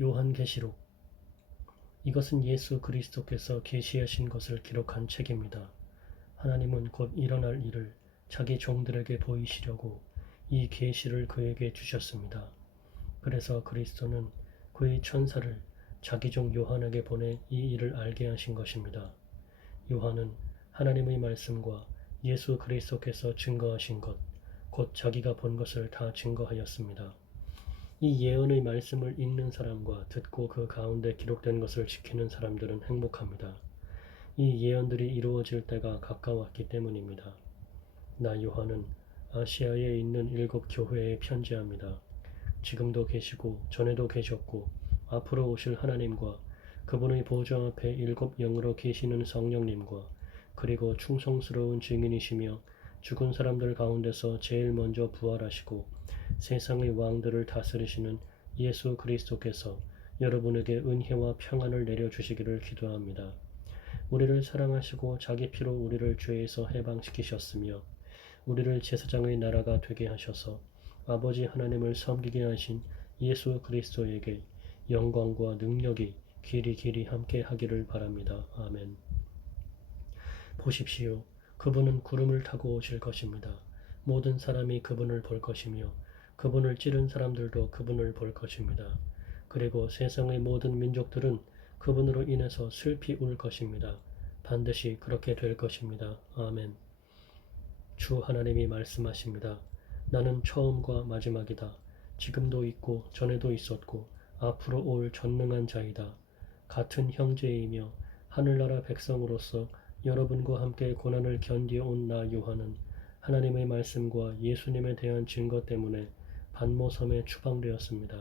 요한계시록. 이것은 예수 그리스도께서 계시하신 것을 기록한 책입니다. 하나님은 곧 일어날 일을 자기 종들에게 보이시려고 이 계시를 그에게 주셨습니다. 그래서 그리스도는 그의 천사를 자기 종 요한에게 보내 이 일을 알게 하신 것입니다. 요한은 하나님의 말씀과 예수 그리스도께서 증거하신 것, 곧 자기가 본 것을 다 증거하였습니다. 이 예언의 말씀을 읽는 사람과 듣고 그 가운데 기록된 것을 지키는 사람들은 행복합니다. 이 예언들이 이루어질 때가 가까웠기 때문입니다. 나 요한은 아시아에 있는 7 교회에 편지합니다. 지금도 계시고 전에도 계셨고 앞으로 오실 하나님과 그분의 보좌 앞에 7 영으로 계시는 성령님과 그리고 충성스러운 증인이시며 죽은 사람들 가운데서 제일 먼저 부활하시고 세상의 왕들을 다스리시는 예수 그리스도께서 여러분에게 은혜와 평안을 내려주시기를 기도합니다. 우리를 사랑하시고 자기 피로 우리를 죄에서 해방시키셨으며 우리를 제사장의 나라가 되게 하셔서 아버지 하나님을 섬기게 하신 예수 그리스도에게 영광과 능력이 길이 함께 하기를 바랍니다. 아멘. 보십시오. 그분은 구름을 타고 오실 것입니다. 모든 사람이 그분을 볼 것이며 그분을 찌른 사람들도 그분을 볼 것입니다. 그리고 세상의 모든 민족들은 그분으로 인해서 슬피 울 것입니다. 반드시 그렇게 될 것입니다. 아멘. 주 하나님이 말씀하십니다. 나는 처음과 마지막이다. 지금도 있고 전에도 있었고 앞으로 올 전능한 자이다. 같은 형제이며 하늘나라 백성으로서 여러분과 함께 고난을 견디어온 나 요한은 하나님의 말씀과 예수님에 대한 증거 때문에 반모섬에 추방되었습니다.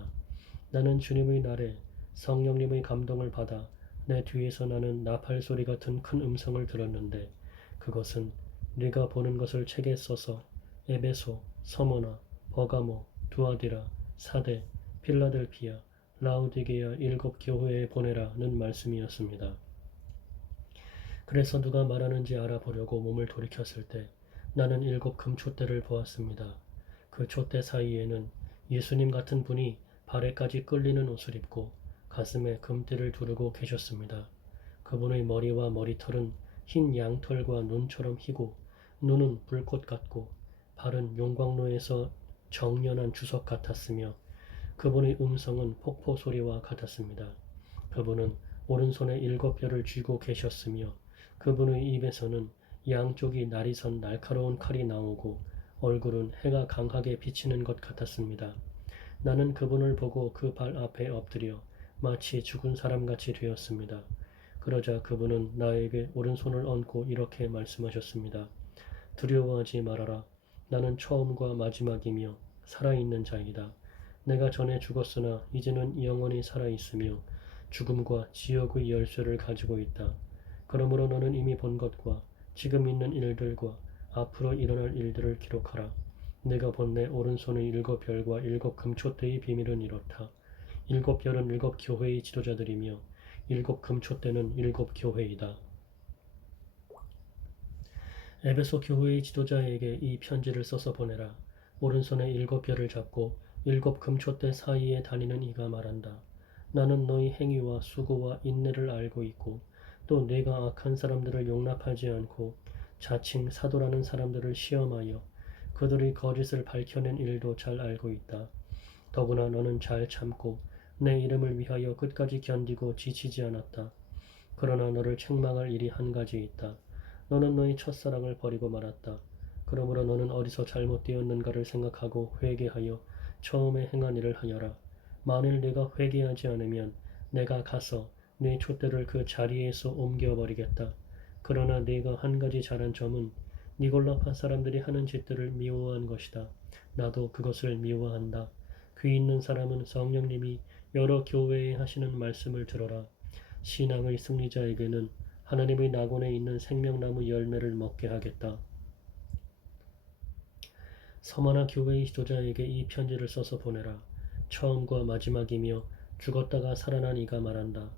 나는 주님의 날에 성령님의 감동을 받아 내 뒤에서 나는 나팔 소리 같은 큰 음성을 들었는데 그것은 네가 보는 것을 책에 써서 에베소, 서머나, 버가모, 두아디라, 사데, 필라델피아, 라우디게아 7 교회에 보내라는 말씀이었습니다. 그래서 누가 말하는지 알아보려고 몸을 돌이켰을 때 나는 7 금촛대를 보았습니다. 그 촛대 사이에는 예수님 같은 분이 발에까지 끌리는 옷을 입고 가슴에 금띠를 두르고 계셨습니다. 그분의 머리와 머리털은 흰 양털과 눈처럼 희고 눈은 불꽃 같고 발은 용광로에서 정연한 주석 같았으며 그분의 음성은 폭포 소리와 같았습니다. 그분은 오른손에 7 뼈를 쥐고 계셨으며 그분의 입에서는 양쪽이 날이 선 날카로운 칼이 나오고 얼굴은 해가 강하게 비치는 것 같았습니다. 나는 그분을 보고 그 발 앞에 엎드려 마치 죽은 사람같이 되었습니다. 그러자 그분은 나에게 오른손을 얹고 이렇게 말씀하셨습니다. 두려워하지 말아라. 나는 처음과 마지막이며 살아있는 자이다. 내가 전에 죽었으나 이제는 영원히 살아있으며 죽음과 지옥의 열쇠를 가지고 있다. 그러므로 너는 이미 본 것과 지금 있는 일들과 앞으로 일어날 일들을 기록하라. 내가 본 내 오른손의 7 별과 7 금촛대의 비밀은 이렇다. 7 별은 7 교회의 지도자들이며 7 금촛대는 7 교회이다. 에베소 교회의 지도자에게 이 편지를 써서 보내라. 오른손에 7 별을 잡고 7 금촛대 사이에 다니는 이가 말한다. 나는 너희 행위와 수고와 인내를 알고 있고 또 네가 악한 사람들을 용납하지 않고 자칭 사도라는 사람들을 시험하여 그들의 거짓을 밝혀낸 일도 잘 알고 있다. 더구나 너는 잘 참고 내 이름을 위하여 끝까지 견디고 지치지 않았다. 그러나 너를 책망할 일이 한 가지 있다. 너는 너희 첫사랑을 버리고 말았다. 그러므로 너는 어디서 잘못되었는가를 생각하고 회개하여 처음에 행한 일을 하여라. 만일 네가 회개하지 않으면 내가 가서 네 촛대를 그 자리에서 옮겨버리겠다. 그러나 네가 한 가지 잘한 점은 니골라파 사람들이 하는 짓들을 미워한 것이다. 나도 그것을 미워한다. 귀 있는 사람은 성령님이 여러 교회에 하시는 말씀을 들어라. 신앙의 승리자에게는 하나님의 낙원에 있는 생명나무 열매를 먹게 하겠다. 서머나 교회의 지도자에게 이 편지를 써서 보내라. 처음과 마지막이며 죽었다가 살아난 이가 말한다.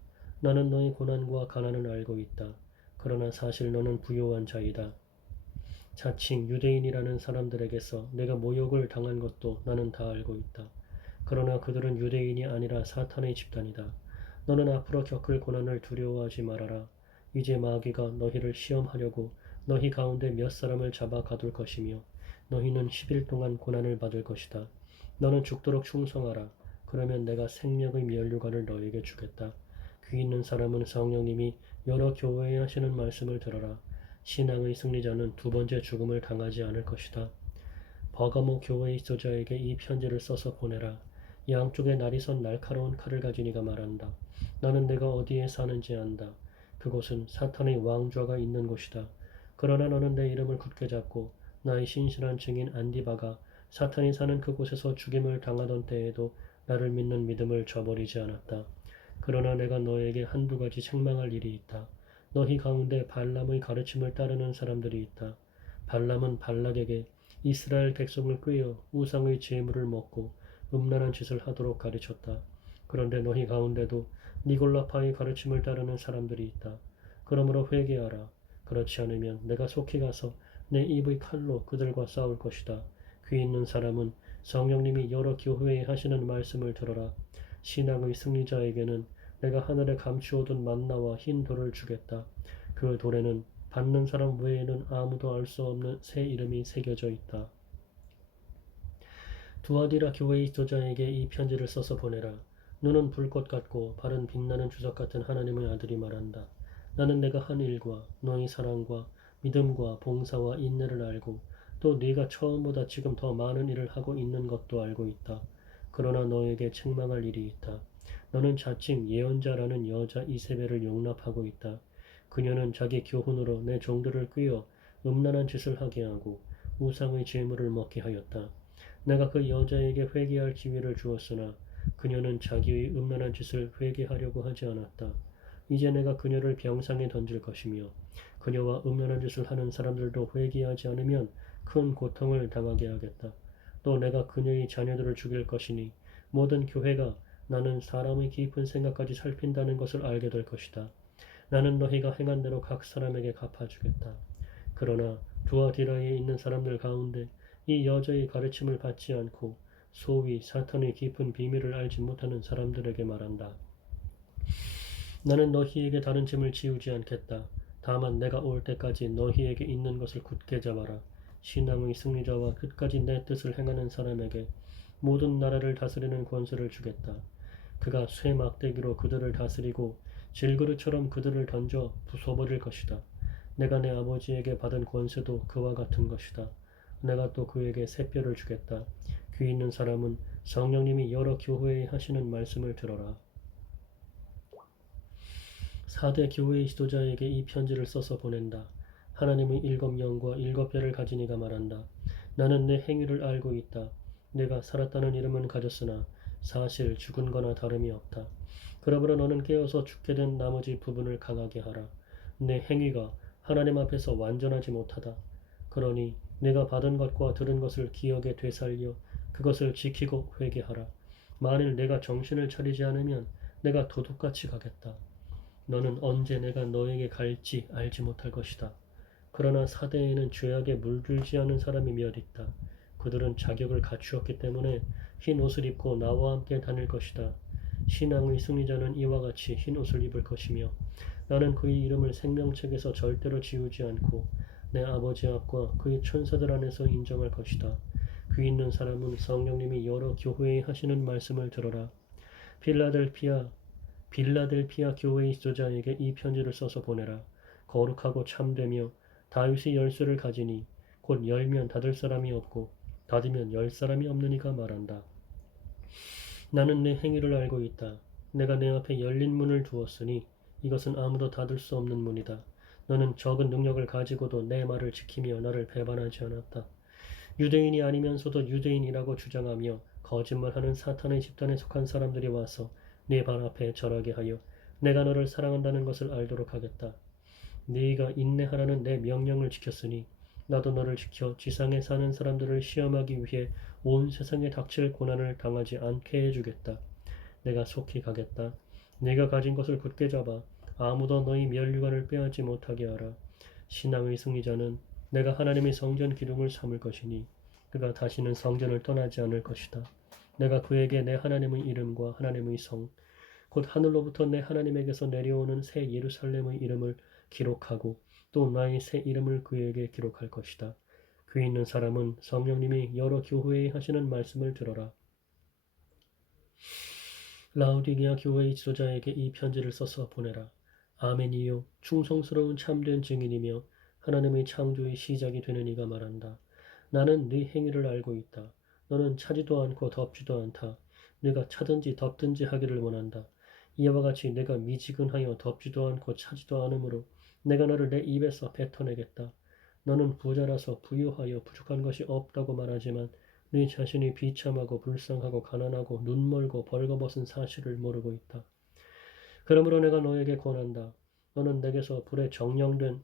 나는 너의 고난과 가난을 알고 있다. 그러나 사실 너는 부요한 자이다. 자칭 유대인이라는 사람들에게서 내가 모욕을 당한 것도 나는 다 알고 있다. 그러나 그들은 유대인이 아니라 사탄의 집단이다. 너는 앞으로 겪을 고난을 두려워하지 말아라. 이제 마귀가 너희를 시험하려고 너희 가운데 몇 사람을 잡아 가둘 것이며 너희는 10일 동안 고난을 받을 것이다. 너는 죽도록 충성하라. 그러면 내가 생명의 면류관을 너에게 주겠다. 귀 있는 사람은 성령님이 여러 교회에 하시는 말씀을 들어라. 신앙의 승리자는 두 번째 죽음을 당하지 않을 것이다. 버가모 교회의 지도자에게 이 편지를 써서 보내라. 양쪽에 날이 선 날카로운 칼을 가진 이가 말한다. 나는 내가 어디에 사는지 안다. 그곳은 사탄의 왕좌가 있는 곳이다. 그러나 너는 내 이름을 굳게 잡고 나의 신실한 증인 안디바가 사탄이 사는 그곳에서 죽임을 당하던 때에도 나를 믿는 믿음을 저버리지 않았다. 그러나 내가 너에게 한두 가지 책망할 일이 있다. 너희 가운데 발람의 가르침을 따르는 사람들이 있다. 발람은 발락에게 이스라엘 백성을 꾀어 우상의 제물을 먹고 음란한 짓을 하도록 가르쳤다. 그런데 너희 가운데도 니골라파의 가르침을 따르는 사람들이 있다. 그러므로 회개하라. 그렇지 않으면 내가 속히 가서 내 입의 칼로 그들과 싸울 것이다. 귀 있는 사람은 성령님이 여러 교회에 하시는 말씀을 들어라. 신앙의 승리자에게는 내가 하늘에 감추어둔 만나와 흰 돌을 주겠다. 그 돌에는 받는 사람 외에는 아무도 알 수 없는 새 이름이 새겨져 있다. 두아디라 교회의 지도자에게 이 편지를 써서 보내라. 눈은 불꽃 같고 발은 빛나는 주석 같은 하나님의 아들이 말한다. 나는 내가 한 일과 너희 사랑과 믿음과 봉사와 인내를 알고 또 네가 처음보다 지금 더 많은 일을 하고 있는 것도 알고 있다. 그러나 너에게 책망할 일이 있다. 너는 자칭 예언자라는 여자 이세벨을 용납하고 있다. 그녀는 자기 교훈으로 내 종들을 꾀어 음란한 짓을 하게 하고 우상의 제물을 먹게 하였다. 내가 그 여자에게 회개할 기회를 주었으나 그녀는 자기의 음란한 짓을 회개하려고 하지 않았다. 이제 내가 그녀를 병상에 던질 것이며 그녀와 음란한 짓을 하는 사람들도 회개하지 않으면 큰 고통을 당하게 하겠다. 또 내가 그녀의 자녀들을 죽일 것이니 모든 교회가 나는 사람의 깊은 생각까지 살핀다는 것을 알게 될 것이다. 나는 너희가 행한 대로 각 사람에게 갚아주겠다. 그러나 두아디라에 있는 사람들 가운데 이 여자의 가르침을 받지 않고 소위 사탄의 깊은 비밀을 알지 못하는 사람들에게 말한다. 나는 너희에게 다른 짐을 지우지 않겠다. 다만 내가 올 때까지 너희에게 있는 것을 굳게 잡아라. 신앙의 승리자와 끝까지 내 뜻을 행하는 사람에게 모든 나라를 다스리는 권세를 주겠다. 그가 쇠 막대기로 그들을 다스리고 질그릇처럼 그들을 던져 부숴버릴 것이다. 내가 내 아버지에게 받은 권세도 그와 같은 것이다. 내가 또 그에게 새뼈를 주겠다. 귀 있는 사람은 성령님이 여러 교회에 하시는 말씀을 들어라. 4대 교회의 지도자에게 이 편지를 써서 보낸다. 하나님의 7영과 7별을 가진 이가 말한다. 나는 내 행위를 알고 있다. 내가 살았다는 이름은 가졌으나 사실 죽은 거나 다름이 없다. 그러므로 너는 깨어서 죽게 된 나머지 부분을 강하게 하라. 내 행위가 하나님 앞에서 완전하지 못하다. 그러니 내가 받은 것과 들은 것을 기억에 되살려 그것을 지키고 회개하라. 만일 내가 정신을 차리지 않으면 내가 도둑같이 가겠다. 너는 언제 내가 너에게 갈지 알지 못할 것이다. 그러나 사대에는 죄악에 물들지 않은 사람이 몇 있다. 그들은 자격을 갖추었기 때문에 흰 옷을 입고 나와 함께 다닐 것이다. 신앙의 승리자는 이와 같이 흰 옷을 입을 것이며 나는 그의 이름을 생명책에서 절대로 지우지 않고 내 아버지 앞과 그의 천사들 안에서 인정할 것이다. 귀 있는 사람은 성령님이 여러 교회에 하시는 말씀을 들어라. 빌라델피아 교회의 지도자에게 이 편지를 써서 보내라. 거룩하고 참되며 다윗의 열쇠를 가지니 곧 열면 닫을 사람이 없고 닫으면 열 사람이 없느니가 말한다. 나는 내 행위를 알고 있다. 내가 내 앞에 열린 문을 두었으니 이것은 아무도 닫을 수 없는 문이다. 너는 적은 능력을 가지고도 내 말을 지키며 나를 배반하지 않았다. 유대인이 아니면서도 유대인이라고 주장하며 거짓말하는 사탄의 집단에 속한 사람들이 와서 네 발 앞에 절하게 하여 내가 너를 사랑한다는 것을 알도록 하겠다. 네가 인내하라는 내 명령을 지켰으니 나도 너를 지켜 지상에 사는 사람들을 시험하기 위해 온 세상에 닥칠 고난을 당하지 않게 해주겠다. 내가 속히 가겠다. 네가 가진 것을 굳게 잡아 아무도 너희 면류관을 빼앗지 못하게 하라. 신앙의 승리자는 내가 하나님의 성전 기둥을 삼을 것이니 그가 다시는 성전을 떠나지 않을 것이다. 내가 그에게 내 하나님의 이름과 하나님의 성, 곧 하늘로부터 내 하나님에게서 내려오는 새 예루살렘의 이름을 기록하고 또 나의 새 이름을 그에게 기록할 것이다. 귀 있는 사람은 성령님이 여러 교회에 하시는 말씀을 들어라. 라우디게아 교회의 지도자에게 이 편지를 써서 보내라. 아멘이요 충성스러운 참된 증인이며 하나님의 창조의 시작이 되는 이가 말한다. 나는 네 행위를 알고 있다. 너는 차지도 않고 덮지도 않다. 네가 차든지 덮든지 하기를 원한다. 이와 같이 내가 미지근하여 덮지도 않고 차지도 않으므로 내가 너를 내 입에서 뱉어내겠다. 너는 부자라서 부유하여 부족한 것이 없다고 말하지만 네 자신이 비참하고 불쌍하고 가난하고 눈멀고 벌거벗은 사실을 모르고 있다. 그러므로 내가 너에게 권한다. 너는 내게서 불에 정련된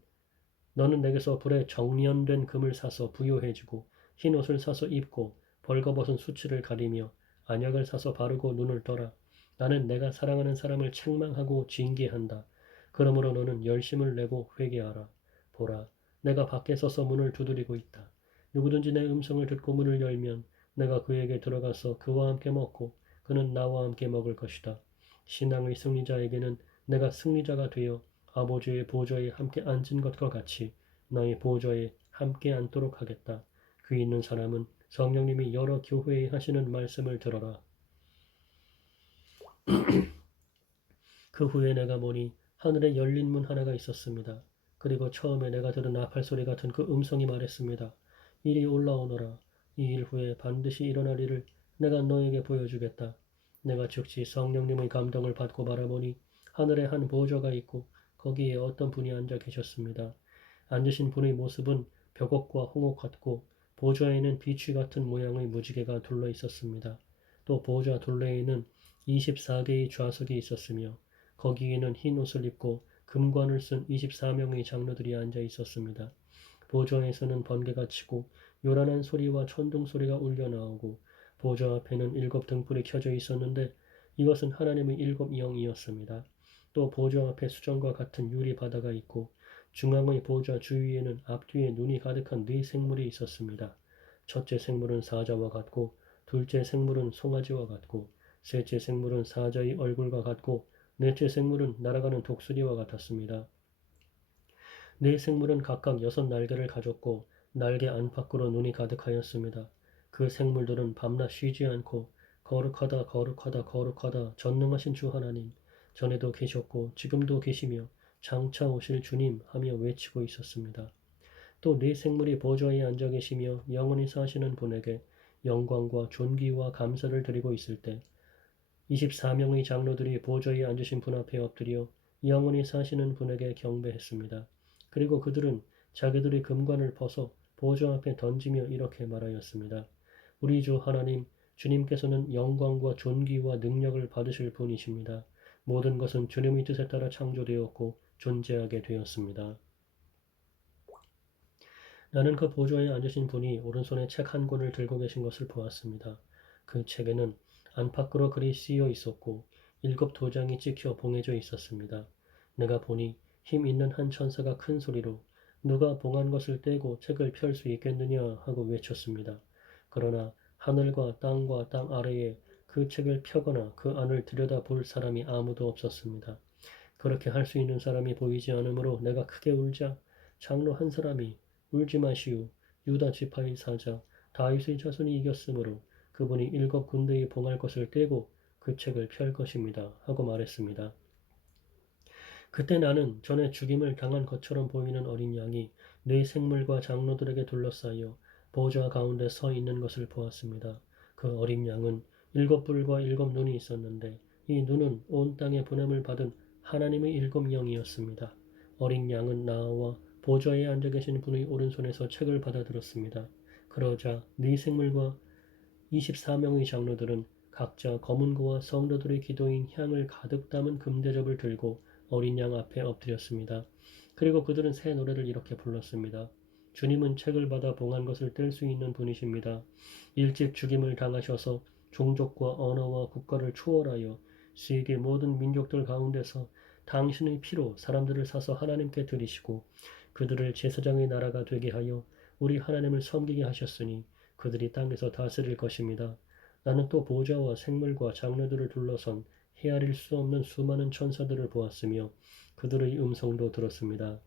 금을 사서 부요해지고 흰 옷을 사서 입고 벌거벗은 수치를 가리며 안약을 사서 바르고 눈을 떠라. 나는 내가 사랑하는 사람을 책망하고 징계한다. 그러므로 너는 열심을 내고 회개하라. 보라, 내가 밖에 서서 문을 두드리고 있다. 누구든지 내 음성을 듣고 문을 열면 내가 그에게 들어가서 그와 함께 먹고 그는 나와 함께 먹을 것이다. 신앙의 승리자에게는 내가 승리자가 되어 아버지의 보좌에 함께 앉은 것과 같이 너희 보좌에 함께 앉도록 하겠다. 귀 있는 사람은 성령님이 여러 교회에 하시는 말씀을 들어라. 그 후에 내가 보니 하늘에 열린 문 하나가 있었습니다. 그리고 처음에 내가 들은 나팔 소리 같은 그 음성이 말했습니다. 이리 올라오너라. 이 일 후에 반드시 일어날 일을 내가 너에게 보여주겠다. 내가 즉시 성령님의 감동을 받고 바라보니 하늘에 한 보좌가 있고 거기에 어떤 분이 앉아 계셨습니다. 앉으신 분의 모습은 벽옥과 홍옥 같고 보좌에는 비취 같은 모양의 무지개가 둘러 있었습니다. 또 보좌 둘레에는 24개의 좌석이 있었으며 거기에는 흰 옷을 입고 금관을 쓴 24명의 장로들이 앉아 있었습니다. 보좌에서는 번개가 치고 요란한 소리와 천둥 소리가 울려 나오고 보좌 앞에는 7 등불이 켜져 있었는데 이것은 하나님의 7 영이었습니다. 또 보좌 앞에 수정과 같은 유리 바다가 있고 중앙의 보좌 주위에는 앞뒤에 눈이 가득한 4 생물이 있었습니다. 첫째 생물은 사자와 같고 둘째 생물은 송아지와 같고 셋째 생물은 사자의 얼굴과 같고 넷째 생물은 날아가는 독수리와 같았습니다. 네 생물은 각각 6 날개를 가졌고 날개 안팎으로 눈이 가득하였습니다. 그 생물들은 밤낮 쉬지 않고 거룩하다 거룩하다 거룩하다 전능하신 주 하나님 전에도 계셨고 지금도 계시며 장차 오실 주님 하며 외치고 있었습니다. 또 네 생물이 보좌에 앉아 계시며 영원히 사시는 분에게 영광과 존귀와 감사를 드리고 있을 때 24명의 장로들이 보좌에 앉으신 분 앞에 엎드려 영원히 사시는 분에게 경배했습니다. 그리고 그들은 자기들의 금관을 벗어 보좌 앞에 던지며 이렇게 말하였습니다. 우리 주 하나님, 주님께서는 영광과 존귀와 능력을 받으실 분이십니다. 모든 것은 주님의 뜻에 따라 창조되었고 존재하게 되었습니다. 나는 그 보좌에 앉으신 분이 오른손에 책 한 권을 들고 계신 것을 보았습니다. 그 책에는 안팎으로 글이 쓰여 있었고 7 도장이 찍혀 봉해져 있었습니다. 내가 보니 힘 있는 한 천사가 큰 소리로 누가 봉한 것을 떼고 책을 펼 수 있겠느냐 하고 외쳤습니다. 그러나 하늘과 땅 아래에 그 책을 펴거나 그 안을 들여다볼 사람이 아무도 없었습니다. 그렇게 할 수 있는 사람이 보이지 않으므로 내가 크게 울자 장로 한 사람이 울지 마시오. 유다 지파의 사자 다윗의 자손이 이겼으므로 그분이 7 군대의 봉할 것을 떼고 그 책을 펼 것입니다. 하고 말했습니다. 그때 나는 전에 죽임을 당한 것처럼 보이는 어린 양이 4 생물과 장로들에게 둘러싸여 보좌 가운데 서 있는 것을 보았습니다. 그 어린 양은 7 뿔과 7 눈이 있었는데 이 눈은 온 땅에 보냄을 받은 하나님의 7 영이었습니다. 어린 양은 나와 보좌에 앉아 계신 분의 오른손에서 책을 받아들었습니다. 그러자 4 생물과 24명의 장로들은 각자 검은 고와 성도들의 기도인 향을 가득 담은 금대접을 들고 어린 양 앞에 엎드렸습니다. 그리고 그들은 새 노래를 이렇게 불렀습니다. 주님은 책을 받아 봉한 것을 뗄 수 있는 분이십니다. 일찍 죽임을 당하셔서 종족과 언어와 국가를 초월하여 세계 모든 민족들 가운데서 당신의 피로 사람들을 사서 하나님께 드리시고 그들을 제사장의 나라가 되게 하여 우리 하나님을 섬기게 하셨으니 그들이 땅에서 다스릴 것입니다. 나는 또 보좌와 생물과 장르들을 둘러선 헤아릴 수 없는 수많은 천사들을 보았으며 그들의 음성도 들었습니다.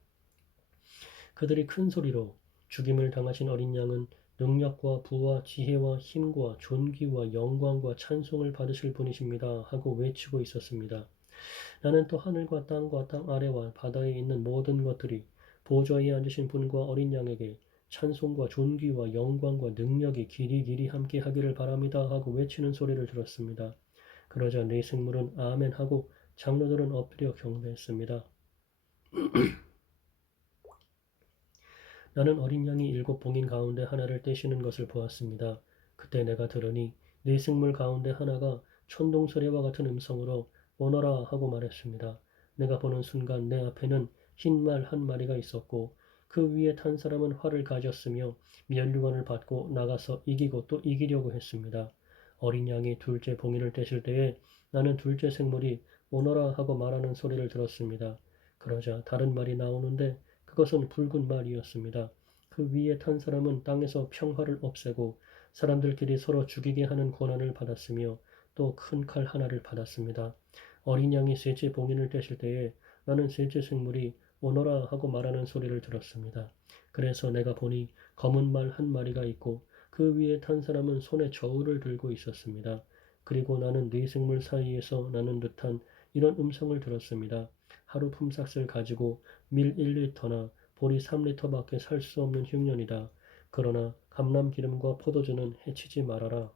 그들이 큰 소리로 죽임을 당하신 어린 양은 능력과 부와 지혜와 힘과 존귀와 영광과 찬송을 받으실 분이십니다 하고 외치고 있었습니다. 나는 또 하늘과 땅과 땅 아래와 바다에 있는 모든 것들이 보좌에 앉으신 분과 어린 양에게 찬송과 존귀와 영광과 능력이 길이 길이 함께 하기를 바랍니다 하고 외치는 소리를 들었습니다. 그러자 네 생물은 아멘 하고 장로들은 엎드려 경배했습니다. 나는 어린 양이 7 봉인 가운데 하나를 떼시는 것을 보았습니다. 그때 내가 들으니 네 생물 가운데 하나가 천둥소리와 같은 음성으로 오너라 하고 말했습니다. 내가 보는 순간 내 앞에는 흰 말 한 마리가 있었고 그 위에 탄 사람은 활을 가졌으며 면류관을 받고 나가서 이기고 또 이기려고 했습니다. 어린 양이 둘째 봉인을 떼실 때에 나는 둘째 생물이 오너라 하고 말하는 소리를 들었습니다. 그러자 다른 말이 나오는데 그것은 붉은 말이었습니다. 그 위에 탄 사람은 땅에서 평화를 없애고 사람들끼리 서로 죽이게 하는 권한을 받았으며 또 큰 칼 하나를 받았습니다. 어린 양이 셋째 봉인을 떼실 때에 나는 셋째 생물이 오너라 하고 말하는 소리를 들었습니다. 그래서 내가 보니 검은 말 한 마리가 있고 그 위에 탄 사람은 손에 저울을 들고 있었습니다. 그리고 나는 네 생물 사이에서 나는 듯한 이런 음성을 들었습니다. 하루 품삯을 가지고 밀 1리터나 보리 3리터밖에 살 수 없는 흉년이다. 그러나 감람기름과 포도주는 해치지 말아라.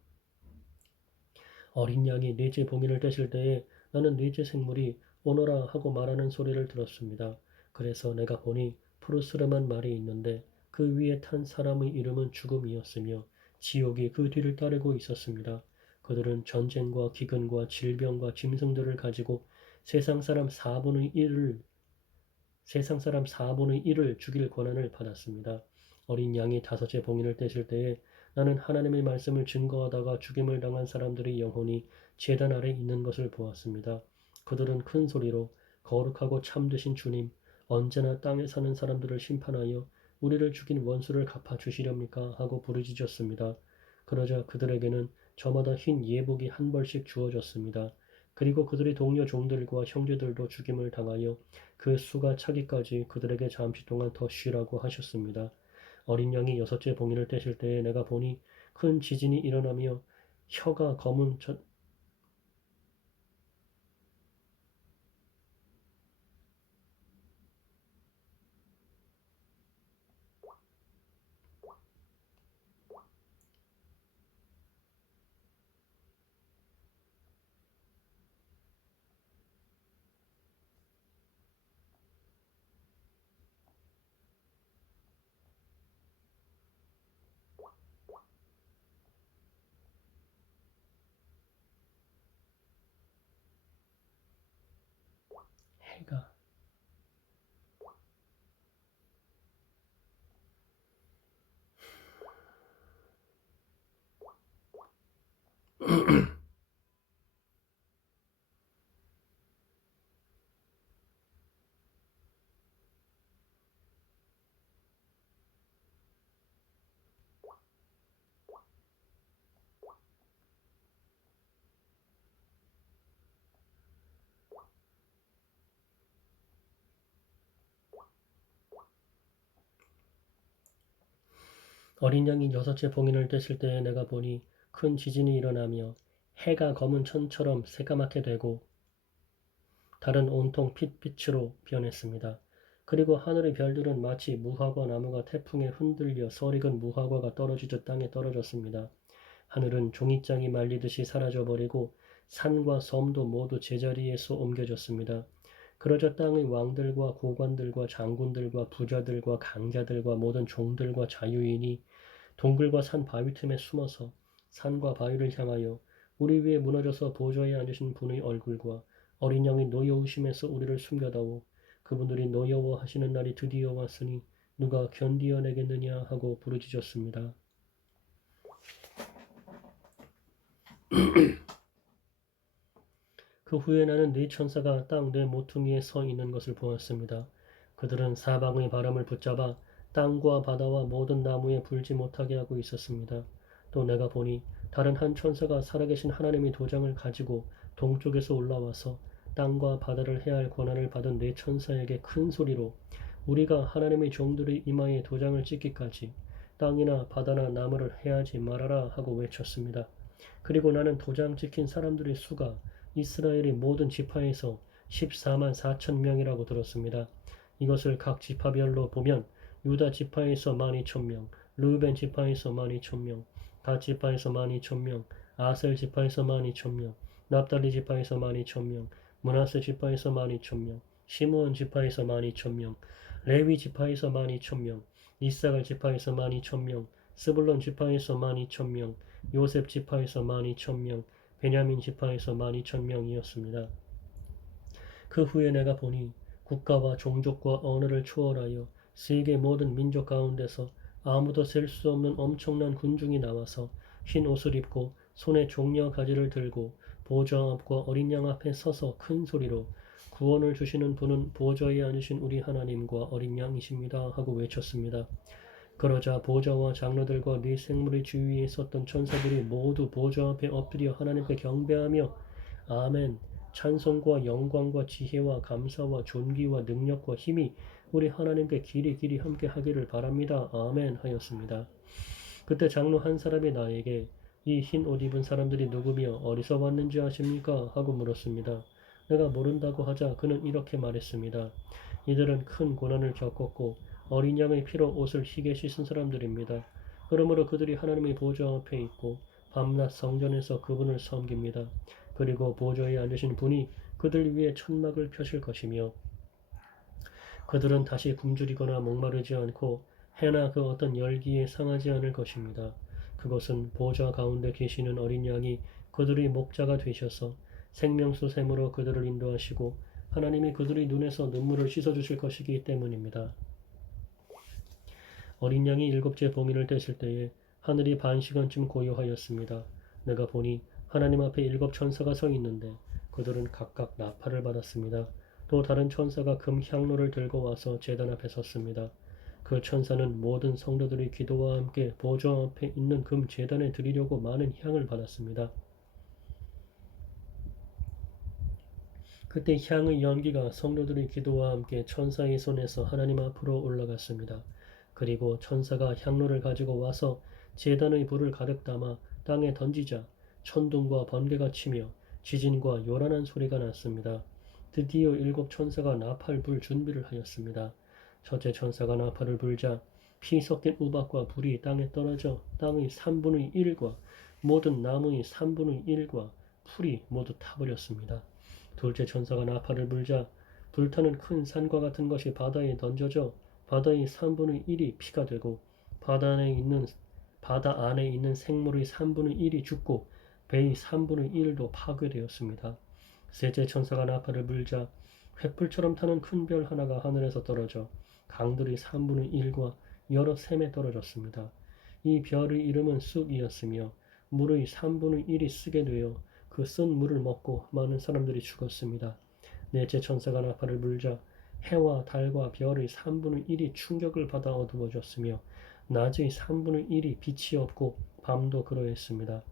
어린 양이 넷째 봉인을 떼실 때에 나는 넷째 생물이 오너라 하고 말하는 소리를 들었습니다. 그래서 내가 보니 푸르스름한 말이 있는데 그 위에 탄 사람의 이름은 죽음이었으며 지옥이 그 뒤를 따르고 있었습니다. 그들은 전쟁과 기근과 질병과 짐승들을 가지고 세상 사람 4분의 1을 세상 사람 4분의 1을 죽일 권한을 받았습니다. 어린 양이 다섯째 봉인을 떼실 때에 나는 하나님의 말씀을 증거하다가 죽임을 당한 사람들의 영혼이 제단 아래 있는 것을 보았습니다. 그들은 큰 소리로 거룩하고 참되신 주님, 언제나 땅에 사는 사람들을 심판하여 우리를 죽인 원수를 갚아 주시렵니까? 하고 부르짖었습니다. 그러자 그들에게는 저마다 흰 예복이 한 벌씩 주어졌습니다. 그리고 그들의 동료 종들과 형제들도 죽임을 당하여 그 수가 차기까지 그들에게 잠시 동안 더 쉬라고 하셨습니다. 어린 양이 여섯째 봉인을 떼실 때에 내가 보니 큰 지진이 일어나며 혀가 검은 해가 어린 양이 여섯째 봉인을 떼실 때에 내가 보니 큰 지진이 일어나며 해가 검은 천처럼 새까맣게 되고 달은 온통 핏빛으로 변했습니다. 그리고 하늘의 별들은 마치 무화과 나무가 태풍에 흔들려 썰익은 무화과가 떨어지듯 땅에 떨어졌습니다. 하늘은 종잇장이 말리듯이 사라져버리고 산과 섬도 모두 제자리에서 옮겨졌습니다. 그러자 땅의 왕들과 고관들과 장군들과 부자들과 강자들과 모든 종들과 자유인이 동굴과 산 바위 틈에 숨어서 산과 바위를 향하여 우리 위에 무너져서 보좌에 앉으신 분의 얼굴과 어린 양이 노여우심에서 우리를 숨겨다오. 그분들이 노여워하시는 날이 드디어 왔으니 누가 견디어내겠느냐 하고 부르짖었습니다. 그 후에 나는 네 천사가 땅 네 모퉁이에 서 있는 것을 보았습니다. 그들은 사방의 바람을 붙잡아 땅과 바다와 모든 나무에 불지 못하게 하고 있었습니다. 또 내가 보니 다른 한 천사가 살아계신 하나님의 도장을 가지고 동쪽에서 올라와서 땅과 바다를 해할 권한을 받은 네 천사에게 큰 소리로 우리가 하나님의 종들의 이마에 도장을 찍기까지 땅이나 바다나 나무를 해하지 말아라 하고 외쳤습니다. 그리고 나는 도장 찍힌 사람들의 수가 이스라엘의 모든 지파에서 14만 4천 명이라고 들었습니다. 이것을 각 지파별로 보면 유다 지파에서 12,000명, 르우벤 지파에서 12,000명, 갓 지파에서 12,000명, 아셀 지파에서 12,000명, 납달리 지파에서 12,000명, 므낫세 지파에서 12,000명, 시므온 지파에서 12,000명, 레위 지파에서 12,000명, 이사갈 지파에서 12,000명, 스불론 지파에서 12,000명, 요셉 지파에서 12,000명, 베냐민 지파에서 12,000명이었습니다. 그 후에 내가 보니 국가와 종족과 언어를 초월하여 세계 모든 민족 가운데서 아무도 셀 수 없는 엄청난 군중이 나와서 흰 옷을 입고 손에 종려 가지를 들고 보좌 앞과 어린 양 앞에 서서 큰 소리로 구원을 주시는 분은 보좌에 앉으신 우리 하나님과 어린 양이십니다 하고 외쳤습니다. 그러자 보좌와 장로들과 네 생물의 주위에 있었던 천사들이 모두 보좌 앞에 엎드려 하나님께 경배하며 아멘, 찬송과 영광과 지혜와 감사와 존귀와 능력과 힘이 우리 하나님께 길이 함께 하기를 바랍니다. 아멘 하였습니다. 그때 장로 한 사람이 나에게 이 흰 옷 입은 사람들이 누구며 어디서 왔는지 아십니까? 하고 물었습니다. 내가 모른다고 하자 그는 이렇게 말했습니다. 이들은 큰 고난을 겪었고 어린 양의 피로 옷을 희게 씻은 사람들입니다. 그러므로 그들이 하나님의 보좌 앞에 있고 밤낮 성전에서 그분을 섬깁니다. 그리고 보좌에 앉으신 분이 그들 위에 천막을 펴실 것이며 그들은 다시 굶주리거나 목마르지 않고 해나 그 어떤 열기에 상하지 않을 것입니다. 그것은 보좌 가운데 계시는 어린 양이 그들의 목자가 되셔서 생명수 샘으로 그들을 인도하시고 하나님이 그들의 눈에서 눈물을 씻어주실 것이기 때문입니다. 어린 양이 일곱째 봉인을 떼실 때에 하늘이 반 시간쯤 고요하였습니다. 내가 보니 하나님 앞에 일곱 천사가 서 있는데 그들은 각각 나팔을 받았습니다. 또 다른 천사가 금 향로를 들고 와서 제단 앞에 섰습니다. 그 천사는 모든 성도들의 기도와 함께 보좌 앞에 있는 금 제단에 드리려고 많은 향을 받았습니다. 그때 향의 연기가 성도들의 기도와 함께 천사의 손에서 하나님 앞으로 올라갔습니다. 그리고 천사가 향로를 가지고 와서 제단의 불을 가득 담아 땅에 던지자 천둥과 번개가 치며 지진과 요란한 소리가 났습니다. 드디어 일곱 천사가 나팔 불 준비를 하였습니다. 첫째 천사가 나팔을 불자 피 섞인 우박과 불이 땅에 떨어져 땅의 3분의 1과 모든 나무의 3분의 1과 풀이 모두 타버렸습니다. 둘째 천사가 나팔을 불자 불타는 큰 산과 같은 것이 바다에 던져져 바다의 3분의 1이 피가 되고 바다 안에 있는 생물의 3분의 1이 죽고 배의 3분의 1도 파괴되었습니다. 셋째 천사가 나팔을 불자 횃불처럼 타는 큰 별 하나가 하늘에서 떨어져 강들의 3분의 1과 여러 샘에 떨어졌습니다. 이 별의 이름은 쑥이었으며 물의 3분의 1이 쓰게 되어 그 쓴 물을 먹고 많은 사람들이 죽었습니다. 넷째 천사가 나팔을 불자 해와 달과 별의 3분의 1이 충격을 받아 어두워졌으며 낮의 3분의 1이 빛이 없고 밤도 그러했습니다.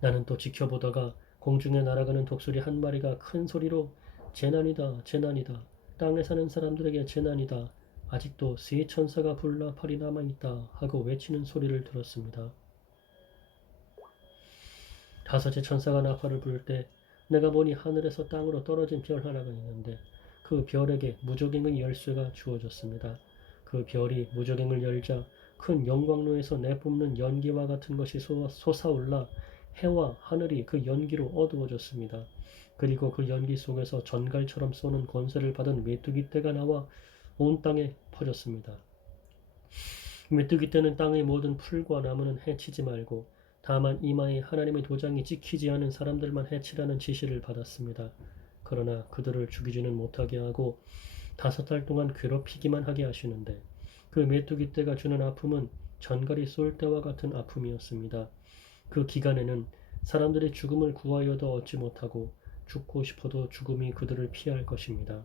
나는 또 지켜보다가 공중에 날아가는 독수리 한 마리가 큰 소리로 재난이다, 재난이다. 땅에 사는 사람들에게 재난이다. 아직도 세 천사가 불 나팔이 남아있다 하고 외치는 소리를 들었습니다. 다섯째 천사가 나팔을 불 때 내가 보니 하늘에서 땅으로 떨어진 별 하나가 있는데 그 별에게 무저갱의 열쇠가 주어졌습니다. 그 별이 무저갱을 열자 큰 영광로에서 내뿜는 연기와 같은 것이 솟아올라 해와 하늘이 그 연기로 어두워졌습니다. 그리고 그 연기 속에서 전갈처럼 쏘는 권세를 받은 메뚜기 떼가 나와 온 땅에 퍼졌습니다. 메뚜기 떼는 땅의 모든 풀과 나무는 해치지 말고 다만 이마에 하나님의 도장이 찍히지 않은 사람들만 해치라는 지시를 받았습니다. 그러나 그들을 죽이지는 못하게 하고 5달 동안 괴롭히기만 하게 하시는데 그 메뚜기 떼가 주는 아픔은 전갈이 쏠 때와 같은 아픔이었습니다. 그 기간에는 사람들이 죽음을 구하여도 얻지 못하고 죽고 싶어도 죽음이 그들을 피할 것입니다.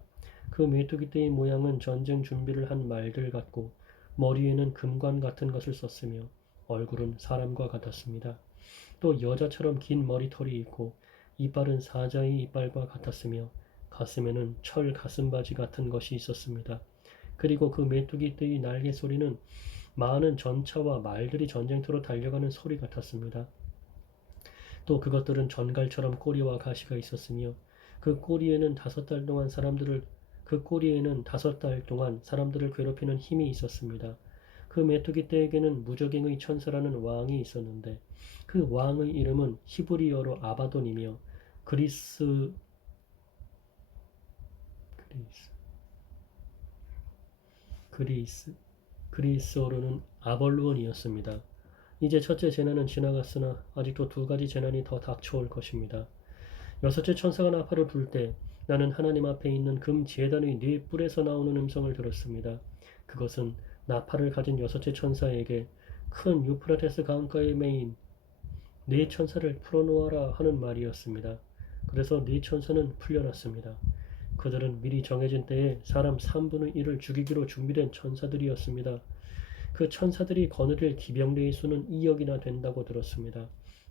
그 메뚜기 떼의 모양은 전쟁 준비를 한 말들 같고 머리에는 금관 같은 것을 썼으며 얼굴은 사람과 같았습니다. 또 여자처럼 긴 머리털이 있고 이빨은 사자의 이빨과 같았으며 가슴에는 철 가슴바지 같은 것이 있었습니다. 그리고 그 메뚜기 떼의 날개 소리는 많은 전차와 말들이 전쟁터로 달려가는 소리 같았습니다. 또 그것들은 전갈처럼 꼬리와 가시가 있었으며 그 꼬리에는 5달 동안 사람들을 괴롭히는 힘이 있었습니다. 그 메뚜기 떼에게는 무저갱의 천사라는 왕이 있었는데 그 왕의 이름은 히브리어로 아바돈이며 그리스 그리스 그리스어로는 아벌루온이었습니다. 이제 첫째 재난은 지나갔으나 아직도 2가지 재난이 더 닥쳐올 것입니다. 6째 천사가 나팔을 불 때 나는 하나님 앞에 있는 금 제단의 4뿔에서 나오는 음성을 들었습니다. 그것은 나팔을 가진 6째 천사에게 큰 유프라테스 강가에 메인 4천사를 풀어놓아라 하는 말이었습니다. 그래서 4천사는 풀려났습니다. 그들은 미리 정해진 때에 사람 3분의 1을 죽이기로 준비된 천사들이었습니다. 그 천사들이 거느릴 기병대의 수는 2억이나 된다고 들었습니다.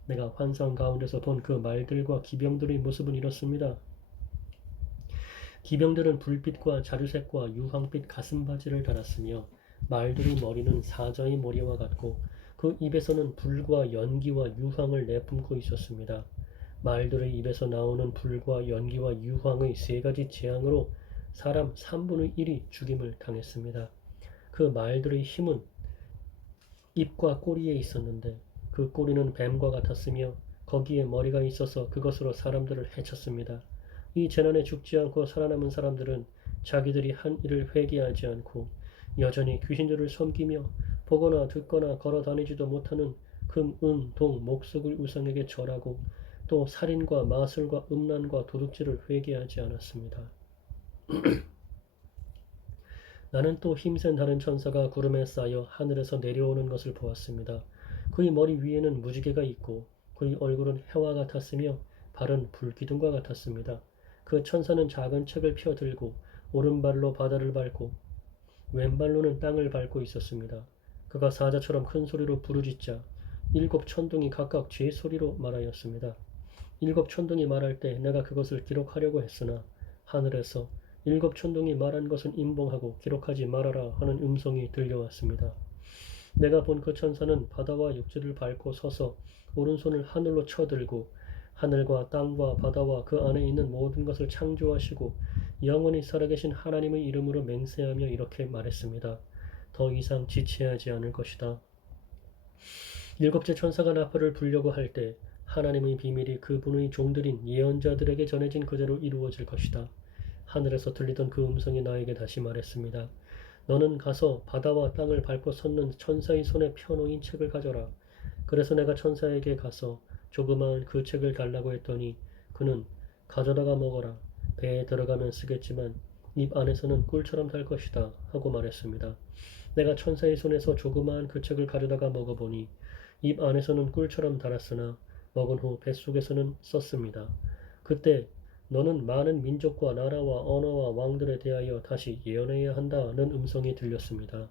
내가 환상 가운데서 본 그 말들과 기병들의 모습은 이렇습니다. 기병들은 불빛과 자주색과 유황빛 가슴바지를 달았으며 말들의 머리는 사자의 머리와 같고 그 입에서는 불과 연기와 유황을 내뿜고 있었습니다. 말들의 입에서 나오는 불과 연기와 유황의 3가지 재앙으로 사람 3분의 1이 죽임을 당했습니다. 그 말들의 힘은 입과 꼬리에 있었는데 그 꼬리는 뱀과 같았으며 거기에 머리가 있어서 그것으로 사람들을 해쳤습니다. 이 재난에 죽지 않고 살아남은 사람들은 자기들이 한 일을 회개하지 않고 여전히 귀신들을 섬기며 보거나 듣거나 걸어 다니지도 못하는 금, 은, 동, 목석의 우상에게 절하고 또 살인과 마술과 음란과 도둑질을 회개하지 않았습니다. 나는 또 힘센 다른 천사가 구름에 쌓여 하늘에서 내려오는 것을 보았습니다. 그의 머리 위에는 무지개가 있고 그의 얼굴은 해와 같았으며 발은 불기둥과 같았습니다. 그 천사는 작은 책을 펴 들고 오른발로 바다를 밟고 왼발로는 땅을 밟고 있었습니다. 그가 사자처럼 큰 소리로 부르짖자 7천둥이 각각 제 소리로 말하였습니다. 7천둥이 말할 때 내가 그것을 기록하려고 했으나 하늘에서 7천둥이 말한 것은 임봉하고 기록하지 말아라 하는 음성이 들려왔습니다. 내가 본 그 천사는 바다와 육지를 밟고 서서 오른손을 하늘로 쳐들고 하늘과 땅과 바다와 그 안에 있는 모든 것을 창조하시고 영원히 살아계신 하나님의 이름으로 맹세하며 이렇게 말했습니다. 더 이상 지체하지 않을 것이다. 7째 천사가 나팔을 불려고 할 때 하나님의 비밀이 그분의 종들인 예언자들에게 전해진 그대로 이루어질 것이다. 하늘에서 들리던 그 음성이 나에게 다시 말했습니다. 너는 가서 바다와 땅을 밟고 섰는 천사의 손에 펴놓인 책을 가져라. 그래서 내가 천사에게 가서 조그마한 그 책을 달라고 했더니 그는 가져다가 먹어라. 배에 들어가면 쓰겠지만 입 안에서는 꿀처럼 달 것이다 하고 말했습니다. 내가 천사의 손에서 조그마한 그 책을 가져다가 먹어보니 입 안에서는 꿀처럼 달았으나 먹은 후 뱃속에서는 썼습니다. 그때 너는 많은 민족과 나라와 언어와 왕들에 대하여 다시 예언해야 한다는 음성이 들렸습니다.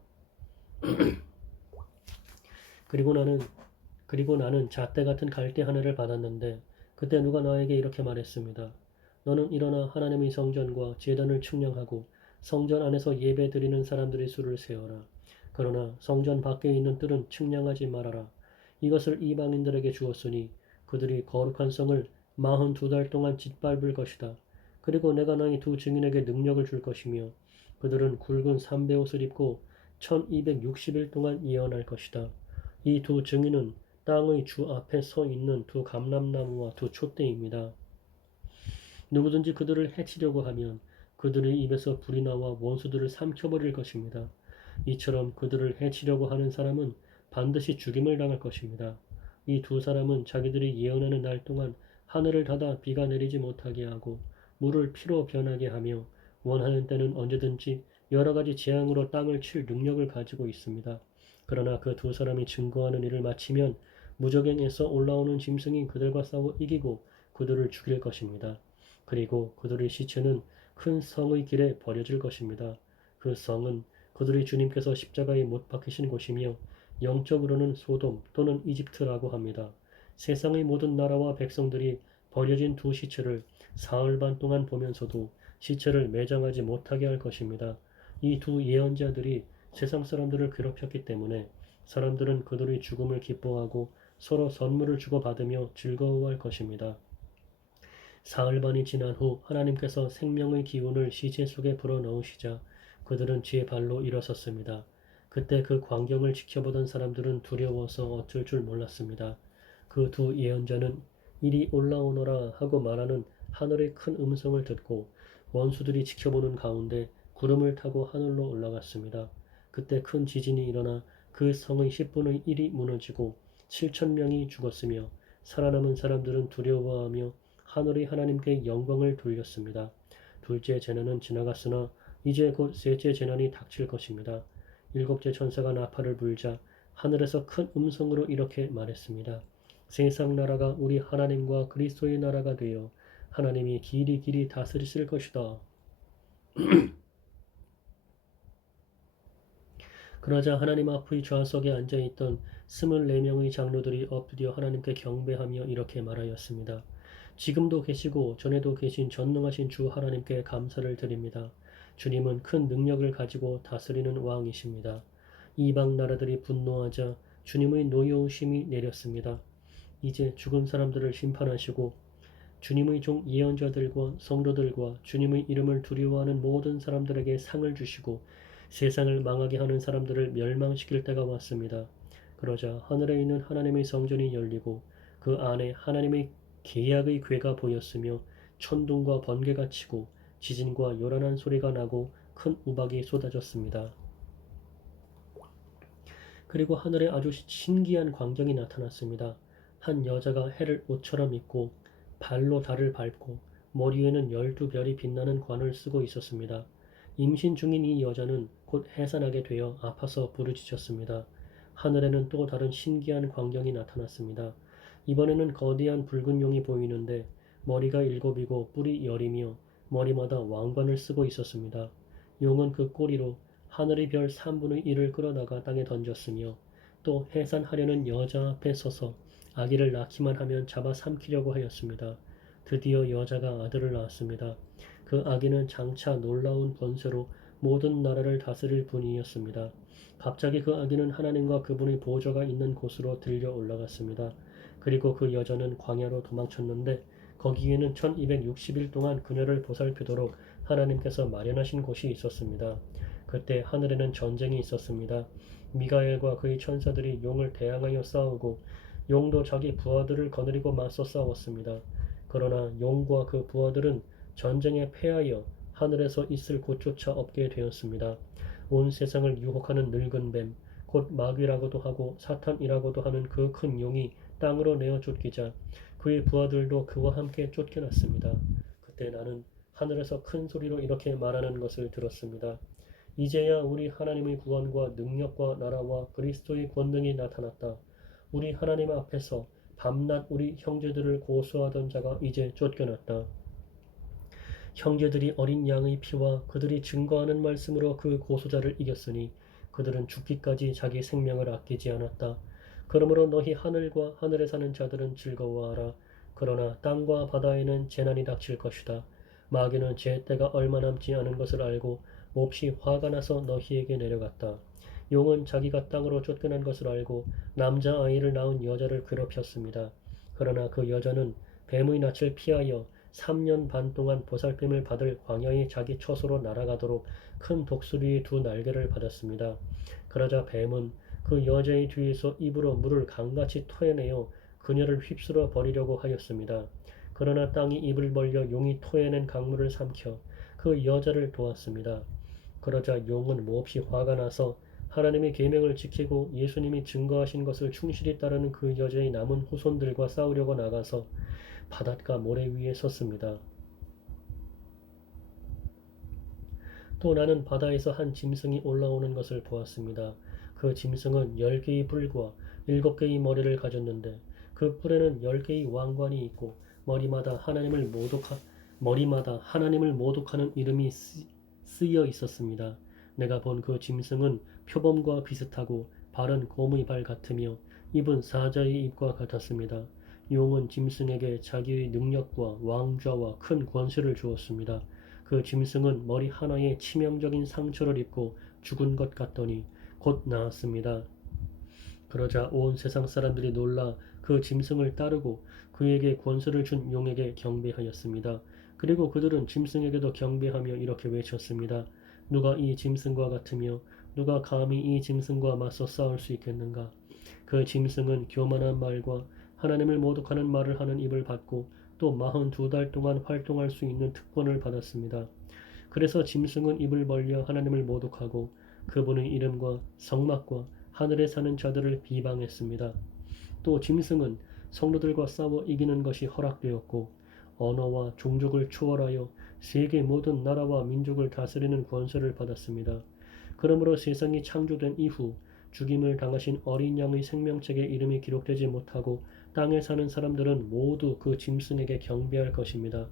그리고 나는 잣대 같은 갈대 하늘을 받았는데 그때 누가 나에게 이렇게 말했습니다. 너는 일어나 하나님의 성전과 제단을 측량하고 성전 안에서 예배 드리는 사람들의 수를 세어라. 그러나 성전 밖에 있는 뜰은 측량하지 말아라. 이것을 이방인들에게 주었으니 그들이 거룩한 성을 42달 동안 짓밟을 것이다. 그리고 내가 너희 2 증인에게 능력을 줄 것이며 그들은 굵은 삼배옷을 입고 1260일 동안 예언할 것이다. 이 2 증인은 땅의 주 앞에 서 있는 2 감람나무와 2 촛대입니다. 누구든지 그들을 해치려고 하면 그들의 입에서 불이 나와 원수들을 삼켜버릴 것입니다. 이처럼 그들을 해치려고 하는 사람은 반드시 죽임을 당할 것입니다. 이 2 사람은 자기들이 예언하는 날 동안 하늘을 닫아 비가 내리지 못하게 하고 물을 피로 변하게 하며 원하는 때는 언제든지 여러 가지 재앙으로 땅을 칠 능력을 가지고 있습니다. 그러나 그 2 사람이 증거하는 일을 마치면 무저갱에서 올라오는 짐승이 그들과 싸워 이기고 그들을 죽일 것입니다. 그리고 그들의 시체는 큰 성의 길에 버려질 것입니다. 그 성은 그들의 주님께서 십자가에 못 박히신 곳이며 영적으로는 소돔 또는 이집트라고 합니다. 세상의 모든 나라와 백성들이 버려진 두 시체를 사흘 반 동안 보면서도 시체를 매장하지 못하게 할 것입니다. 이 두 예언자들이 세상 사람들을 괴롭혔기 때문에 사람들은 그들의 죽음을 기뻐하고 서로 선물을 주고받으며 즐거워할 것입니다. 사흘 반이 지난 후 하나님께서 생명의 기운을 시체 속에 불어넣으시자 그들은 제 발로 일어섰습니다. 그때 그 광경을 지켜보던 사람들은 두려워서 어쩔 줄 몰랐습니다. 그 두 예언자는 이리 올라오너라 하고 말하는 하늘의 큰 음성을 듣고 원수들이 지켜보는 가운데 구름을 타고 하늘로 올라갔습니다. 그때 큰 지진이 일어나 그 성의 10분의 1이 무너지고 7천 명이 죽었으며 살아남은 사람들은 두려워하며 하늘의 하나님께 영광을 돌렸습니다. 둘째 재난은 지나갔으나 이제 곧 셋째 재난이 닥칠 것입니다. 일곱째 천사가 나팔을 불자 하늘에서 큰 음성으로 이렇게 말했습니다. 세상 나라가 우리 하나님과 그리스도의 나라가 되어 하나님이 길이 다스리실 것이다. 그러자 하나님 앞의 좌석에 앉아있던 24명의 장로들이 엎드려 하나님께 경배하며 이렇게 말하였습니다. 지금도 계시고 전에도 계신 전능하신 주 하나님께 감사를 드립니다. 주님은 큰 능력을 가지고 다스리는 왕이십니다. 이방 나라들이 분노하자 주님의 노여우심이 내렸습니다. 이제 죽은 사람들을 심판하시고 주님의 종 예언자들과 성도들과 주님의 이름을 두려워하는 모든 사람들에게 상을 주시고 세상을 망하게 하는 사람들을 멸망시킬 때가 왔습니다. 그러자 하늘에 있는 하나님의 성전이 열리고 그 안에 하나님의 계약의 궤가 보였으며 천둥과 번개가 치고 지진과 요란한 소리가 나고 큰 우박이 쏟아졌습니다. 그리고 하늘에 아주 신기한 광경이 나타났습니다. 한 여자가 해를 옷처럼 입고 발로 달을 밟고 머리에는 12별이 빛나는 관을 쓰고 있었습니다. 임신 중인 이 여자는 곧 해산하게 되어 아파서 부르짖었습니다. 하늘에는 또 다른 신기한 광경이 나타났습니다. 이번에는 거대한 붉은 용이 보이는데 머리가 7이고 뿔이 10이며 머리마다 왕관을 쓰고 있었습니다. 용은 그 꼬리로 하늘의 별 3분의 1을 끌어다가 땅에 던졌으며 또 해산하려는 여자 앞에 서서 아기를 낳기만 하면 잡아 삼키려고 하였습니다. 드디어 여자가 아들을 낳았습니다. 그 아기는 장차 놀라운 권세로 모든 나라를 다스릴 분이었습니다. 갑자기 그 아기는 하나님과 그분의 보좌가 있는 곳으로 들려 올라갔습니다. 그리고 그 여자는 광야로 도망쳤는데 거기에는 1260일 동안 그녀를 보살피도록 하나님께서 마련하신 곳이 있었습니다. 그때 하늘에는 전쟁이 있었습니다. 미가엘과 그의 천사들이 용을 대항하여 싸우고 용도 자기 부하들을 거느리고 맞서 싸웠습니다. 그러나 용과 그 부하들은 전쟁에 패하여 하늘에서 있을 곳조차 없게 되었습니다. 온 세상을 유혹하는 늙은 뱀, 곧 마귀라고도 하고 사탄이라고도 하는 그 큰 용이 땅으로 내어 쫓기자 그의 부하들도 그와 함께 쫓겨났습니다. 그때 나는 하늘에서 큰 소리로 이렇게 말하는 것을 들었습니다. 이제야 우리 하나님의 구원과 능력과 나라와 그리스도의 권능이 나타났다. 우리 하나님 앞에서 밤낮 우리 형제들을 고소하던 자가 이제 쫓겨났다. 형제들이 어린 양의 피와 그들이 증거하는 말씀으로 그 고소자를 이겼으니 그들은 죽기까지 자기 생명을 아끼지 않았다. 그러므로 너희 하늘과 하늘에 사는 자들은 즐거워하라. 그러나 땅과 바다에는 재난이 닥칠 것이다. 마귀는 제 때가 얼마 남지 않은 것을 알고 몹시 화가 나서 너희에게 내려갔다. 용은 자기가 땅으로 쫓겨난 것을 알고 남자아이를 낳은 여자를 괴롭혔습니다. 그러나 그 여자는 뱀의 낯을 피하여 3년 반 동안 보살핌을 받을 광야의 자기 처소로 날아가도록 큰 독수리의 2날개를 받았습니다. 그러자 뱀은 그 여자의 뒤에서 입으로 물을 강같이 토해내어 그녀를 휩쓸어 버리려고 하였습니다. 그러나 땅이 입을 벌려 용이 토해낸 강물을 삼켜 그 여자를 도왔습니다. 그러자 용은 몹시 화가 나서 하나님의 계명을 지키고 예수님이 증거하신 것을 충실히 따르는 그 여자의 남은 후손들과 싸우려고 나가서 바닷가 모래 위에 섰습니다. 또 나는 바다에서 한 짐승이 올라오는 것을 보았습니다. 그 짐승은 10개의 뿔과 7개의 머리를 가졌는데 그 뿔에는 10개의 왕관이 있고 머리마다 하나님을 모독하는 이름이 쓰여 있었습니다. 내가 본 그 짐승은 표범과 비슷하고 발은 곰의 발 같으며 입은 사자의 입과 같았습니다. 용은 짐승에게 자기의 능력과 왕좌와 큰 권세를 주었습니다. 그 짐승은 머리 하나에 치명적인 상처를 입고 죽은 것 같더니 곧 나았습니다. 그러자 온 세상 사람들이 놀라 그 짐승을 따르고 그에게 권세를 준 용에게 경배하였습니다. 그리고 그들은 짐승에게도 경배하며 이렇게 외쳤습니다. 누가 이 짐승과 같으며 누가 감히 이 짐승과 맞서 싸울 수 있겠는가? 그 짐승은 교만한 말과 하나님을 모독하는 말을 하는 입을 받고 또 42달 동안 활동할 수 있는 특권을 받았습니다. 그래서 짐승은 입을 벌려 하나님을 모독하고 그분의 이름과 성막과 하늘에 사는 자들을 비방했습니다. 또 짐승은 성도들과 싸워 이기는 것이 허락되었고 언어와 종족을 초월하여 세계 모든 나라와 민족을 다스리는 권세를 받았습니다. 그러므로 세상이 창조된 이후 죽임을 당하신 어린 양의 생명책에 이름이 기록되지 못하고 땅에 사는 사람들은 모두 그 짐승에게 경배할 것입니다.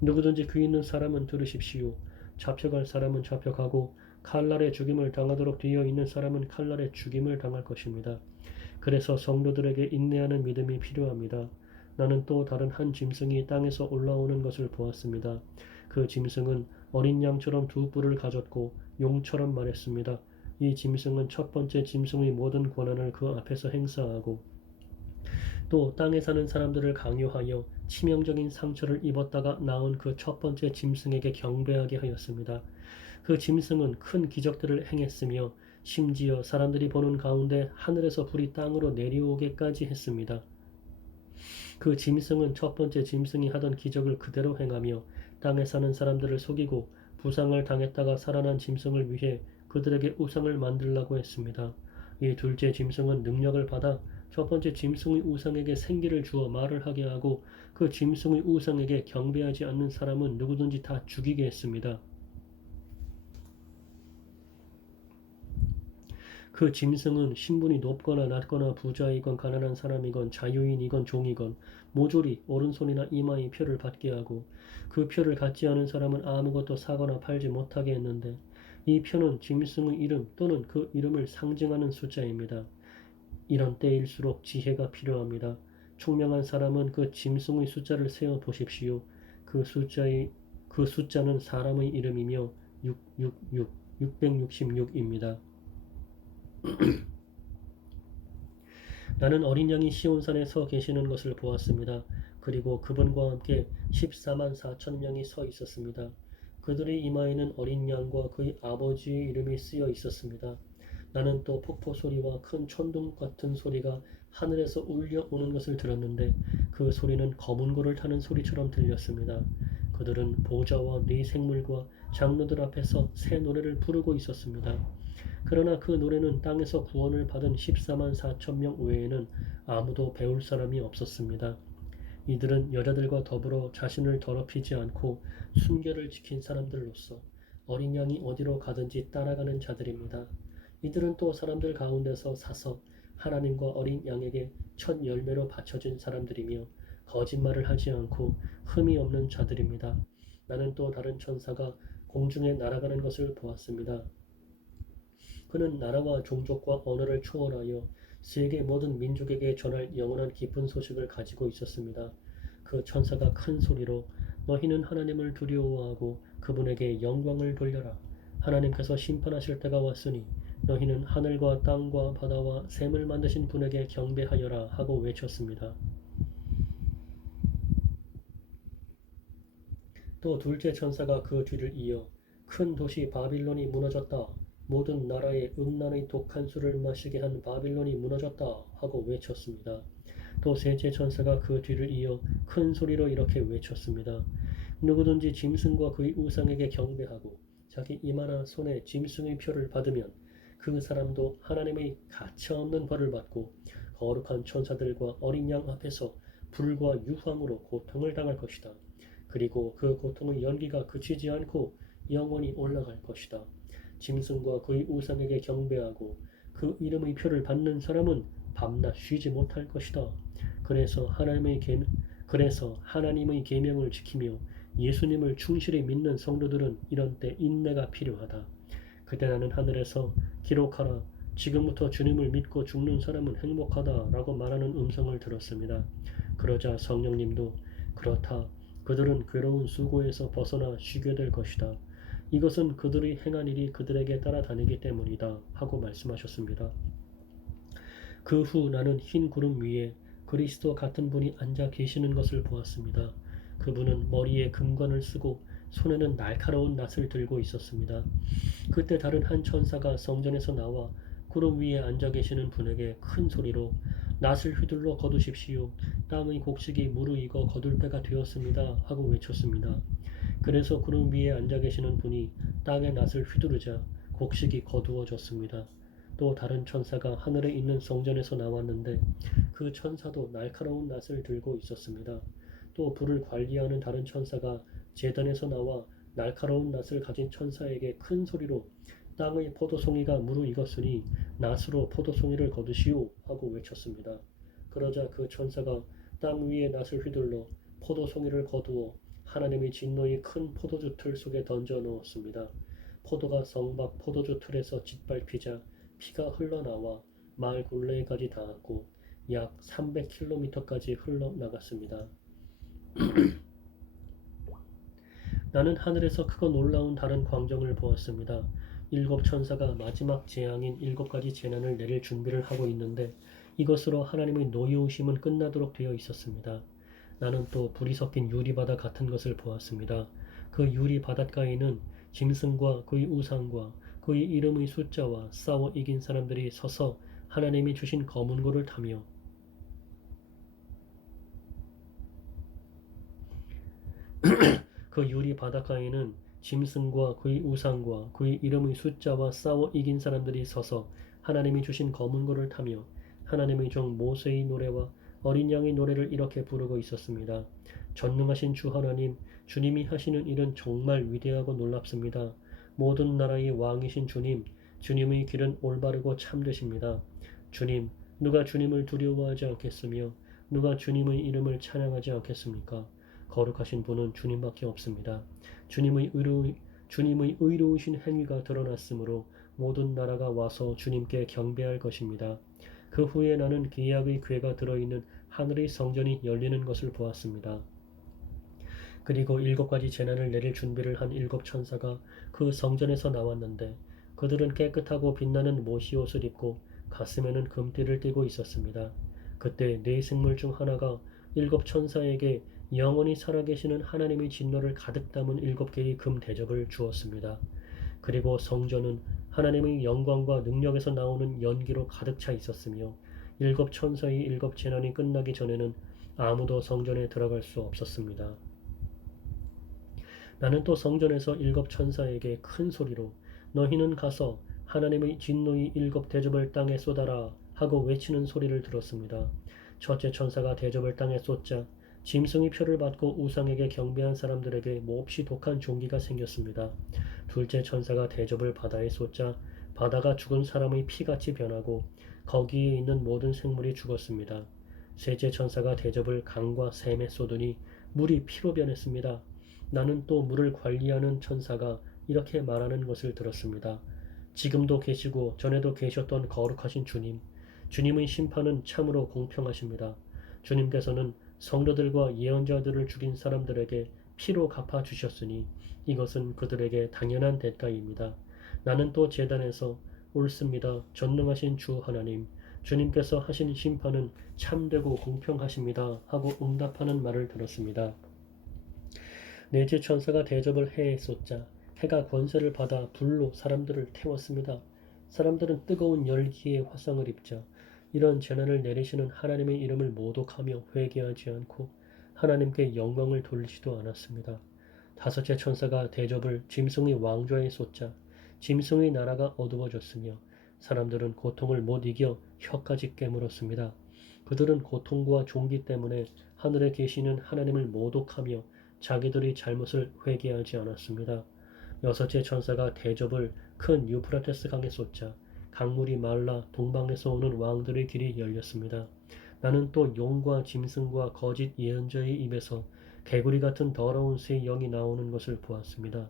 누구든지 귀 있는 사람은 들으십시오. 잡혀갈 사람은 잡혀가고 칼날에 죽임을 당하도록 되어 있는 사람은 칼날에 죽임을 당할 것입니다. 그래서 성도들에게 인내하는 믿음이 필요합니다. 나는 또 다른 한 짐승이 땅에서 올라오는 것을 보았습니다. 그 짐승은 어린 양처럼 두 뿔을 가졌고 용처럼 말했습니다. 이 짐승은 첫 번째 짐승의 모든 권한을 그 앞에서 행사하고 또 땅에 사는 사람들을 강요하여 치명적인 상처를 입었다가 나온 그 첫 번째 짐승에게 경배하게 하였습니다. 그 짐승은 큰 기적들을 행했으며 심지어 사람들이 보는 가운데 하늘에서 불이 땅으로 내려오게까지 했습니다. 그 짐승은 첫 번째 짐승이 하던 기적을 그대로 행하며 땅에 사는 사람들을 속이고 부상을 당했다가 살아난 짐승을 위해 그들에게 우상을 만들라고 했습니다. 이 둘째 짐승은 능력을 받아 첫 번째 짐승의 우상에게 생기를 주어 말을 하게 하고 그 짐승의 우상에게 경배하지 않는 사람은 누구든지 다 죽이게 했습니다. 그 짐승은 신분이 높거나 낮거나 부자이건 가난한 사람이건 자유인이건 종이건 모조리 오른손이나 이마에 표를 받게 하고 그 표를 갖지 않은 사람은 아무것도 사거나 팔지 못하게 했는데 이 표는 짐승의 이름 또는 그 이름을 상징하는 숫자입니다. 이런 때일수록 지혜가 필요합니다. 총명한 사람은 그 짐승의 숫자를 세어 보십시오. 그 숫자는 사람의 이름이며 666, 666입니다. 나는 어린 양이 시온산에 서 계시는 것을 보았습니다. 그리고 그분과 함께 14만 4천 명이 서 있었습니다. 그들의 이마에는 어린 양과 그의 아버지의 이름이 쓰여 있었습니다. 나는 또 폭포 소리와 큰 천둥 같은 소리가 하늘에서 울려오는 것을 들었는데 그 소리는 검은 고를 타는 소리처럼 들렸습니다. 그들은 보좌와 네 생물과 장로들 앞에서 새 노래를 부르고 있었습니다. 그러나 그 노래는 땅에서 구원을 받은 14만 4천 명 외에는 아무도 배울 사람이 없었습니다. 이들은 여자들과 더불어 자신을 더럽히지 않고 순결을 지킨 사람들로서 어린 양이 어디로 가든지 따라가는 자들입니다. 이들은 또 사람들 가운데서 사서 하나님과 어린 양에게 첫 열매로 바쳐진 사람들이며 거짓말을 하지 않고 흠이 없는 자들입니다. 나는 또 다른 천사가 공중에 날아가는 것을 보았습니다. 그는 나라와 종족과 언어를 초월하여 세계 모든 민족에게 전할 영원한 기쁜 소식을 가지고 있었습니다. 그 천사가 큰 소리로 너희는 하나님을 두려워하고 그분에게 영광을 돌려라. 하나님께서 심판하실 때가 왔으니 너희는 하늘과 땅과 바다와 샘을 만드신 분에게 경배하여라 하고 외쳤습니다. 또 둘째 천사가 그 뒤를 이어 큰 도시 바빌론이 무너졌다. 모든 나라의 음란의 독한 술을 마시게 한 바빌론이 무너졌다 하고 외쳤습니다. 또 셋째 천사가 그 뒤를 이어 큰 소리로 이렇게 외쳤습니다. 누구든지 짐승과 그의 우상에게 경배하고 자기 이마나 손에 짐승의 표를 받으면 그 사람도 하나님의 가차없는 벌을 받고 거룩한 천사들과 어린 양 앞에서 불과 유황으로 고통을 당할 것이다. 그리고 그 고통의 연기가 그치지 않고 영원히 올라갈 것이다. 짐승과 그의 우상에게 경배하고 그 이름의 표를 받는 사람은 밤낮 쉬지 못할 것이다. 그래서 하나님의 계명을 지키며 예수님을 충실히 믿는 성도들은 이런 때 인내가 필요하다. 그때 나는 하늘에서 기록하라. 지금부터 주님을 믿고 죽는 사람은 행복하다 라고 말하는 음성을 들었습니다. 그러자 성령님도 그렇다. 그들은 괴로운 수고에서 벗어나 쉬게 될 것이다. 이것은 그들이 행한 일이 그들에게 따라다니기 때문이다. 하고 말씀하셨습니다. 그 후 나는 흰 구름 위에 그리스도 같은 분이 앉아 계시는 것을 보았습니다. 그분은 머리에 금관을 쓰고 손에는 날카로운 낫을 들고 있었습니다. 그때 다른 한 천사가 성전에서 나와 구름 위에 앉아 계시는 분에게 큰 소리로 낫을 휘둘러 거두십시오. 땅의 곡식이 무르익어 거둘 때가 되었습니다. 하고 외쳤습니다. 그래서 구름 위에 앉아 계시는 분이 땅의 낫을 휘두르자 곡식이 거두어졌습니다. 또 다른 천사가 하늘에 있는 성전에서 나왔는데 그 천사도 날카로운 낫을 들고 있었습니다. 또 불을 관리하는 다른 천사가 제단에서 나와 날카로운 낫을 가진 천사에게 큰 소리로 땅의 포도송이가 무르익었으니 낫으로 포도송이를 거두시오 하고 외쳤습니다. 그러자 그 천사가 땅 위에 낫을 휘둘러 포도송이를 거두어 하나님의 진노의 큰 포도주 틀 속에 던져 넣었습니다. 포도가 성박 포도주 틀에서 짓밟히자 피가 흘러나와 마을 굴레까지 닿았고 약 300km까지 흘러나갔습니다. 나는 하늘에서 크고 놀라운 다른 광경을 보았습니다. 일곱 천사가 마지막 재앙인 일곱 가지 재난을 내릴 준비를 하고 있는데 이것으로 하나님의 노여우심은 끝나도록 되어 있었습니다. 나는 또 불이 섞인 유리바다 같은 것을 보았습니다. 그 유리 바닷가에는 짐승과 그의 우상과 그의 이름의 숫자와 싸워 이긴 사람들이 서서 하나님이 주신 검은 고를 타며 그 유리 바닷가에는 짐승과 그의 우상과 그의 이름의 숫자와 싸워 이긴 사람들이 서서 하나님이 주신 검은 고를 타며 하나님의 종 모세의 노래와 어린 양의 노래를 이렇게 부르고 있었습니다. 전능하신 주 하나님, 주님이 하시는 일은 정말 위대하고 놀랍습니다. 모든 나라의 왕이신 주님, 주님의 길은 올바르고 참되십니다. 주님, 누가 주님을 두려워하지 않겠으며 누가 주님의 이름을 찬양하지 않겠습니까? 거룩하신 분은 주님밖에 없습니다. 주님의 의로우신 행위가 드러났으므로 모든 나라가 와서 주님께 경배할 것입니다. 그 후에 나는 기약의 궤가 들어있는 하늘의 성전이 열리는 것을 보았습니다. 그리고 일곱 가지 재난을 내릴 준비를 한 일곱 천사가 그 성전에서 나왔는데 그들은 깨끗하고 빛나는 모시옷을 입고 가슴에는 금띠를 띠고 있었습니다. 그때 네 생물 중 하나가 일곱 천사에게 영원히 살아계시는 하나님의 진노를 가득 담은 일곱 개의 금 대접을 주었습니다. 그리고 성전은 하나님의 영광과 능력에서 나오는 연기로 가득 차 있었으며 일곱 천사의 일곱 재난이 끝나기 전에는 아무도 성전에 들어갈 수 없었습니다. 나는 또 성전에서 일곱 천사에게 큰 소리로 너희는 가서 하나님의 진노의 일곱 대접을 땅에 쏟아라 하고 외치는 소리를 들었습니다. 첫째 천사가 대접을 땅에 쏟자 짐승의 표를 받고 우상에게 경배한 사람들에게 몹시 독한 종기가 생겼습니다. 둘째 천사가 대접을 바다에 쏟자 바다가 죽은 사람의 피같이 변하고 거기에 있는 모든 생물이 죽었습니다. 셋째 천사가 대접을 강과 샘에 쏟으니 물이 피로 변했습니다. 나는 또 물을 관리하는 천사가 이렇게 말하는 것을 들었습니다. 지금도 계시고 전에도 계셨던 거룩하신 주님, 주님의 심판은 참으로 공평하십니다. 주님께서는 성도들과 예언자들을 죽인 사람들에게 피로 갚아 주셨으니 이것은 그들에게 당연한 대가입니다. 나는 또 제단에서 옳습니다. 전능하신 주 하나님, 주님께서 하신 심판은 참되고 공평하십니다. 하고 응답하는 말을 들었습니다. 넷째 천사가 대접을 해에 쏟자 해가 권세를 받아 불로 사람들을 태웠습니다. 사람들은 뜨거운 열기의 화상을 입자 이런 재난을 내리시는 하나님의 이름을 모독하며 회개하지 않고 하나님께 영광을 돌리지도 않았습니다. 다섯째 천사가 대접을 짐승의 왕좌에 쏟자 짐승의 나라가 어두워졌으며 사람들은 고통을 못 이겨 혀까지 깨물었습니다. 그들은 고통과 종기 때문에 하늘에 계시는 하나님을 모독하며 자기들의 잘못을 회개하지 않았습니다. 여섯째 천사가 대접을 큰 유프라테스 강에 쏟자 강물이 말라 동방에서 오는 왕들의 길이 열렸습니다. 나는 또 용과 짐승과 거짓 예언자의 입에서 개구리 같은 더러운 새 영이 나오는 것을 보았습니다.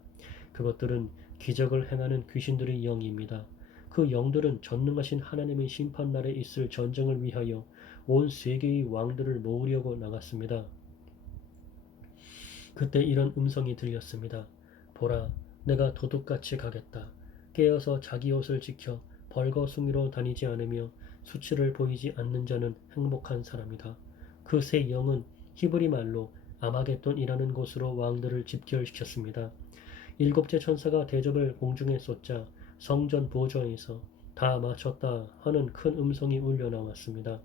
그것들은 기적을 행하는 귀신들의 영입니다. 그 영들은 전능하신 하나님의 심판날에 있을 전쟁을 위하여 온 세계의 왕들을 모으려고 나갔습니다. 그때 이런 음성이 들렸습니다. 보라, 내가 도둑같이 가겠다. 깨어서 자기 옷을 지켜 벌거숭이로 다니지 않으며 수치를 보이지 않는 자는 행복한 사람이다. 그 새 영은 히브리 말로 아마겟돈이라는 곳으로 왕들을 집결시켰습니다. 일곱째 천사가 대접을 공중에 쏟자 성전 보좌에서 다 마쳤다 하는 큰 음성이 울려 나왔습니다.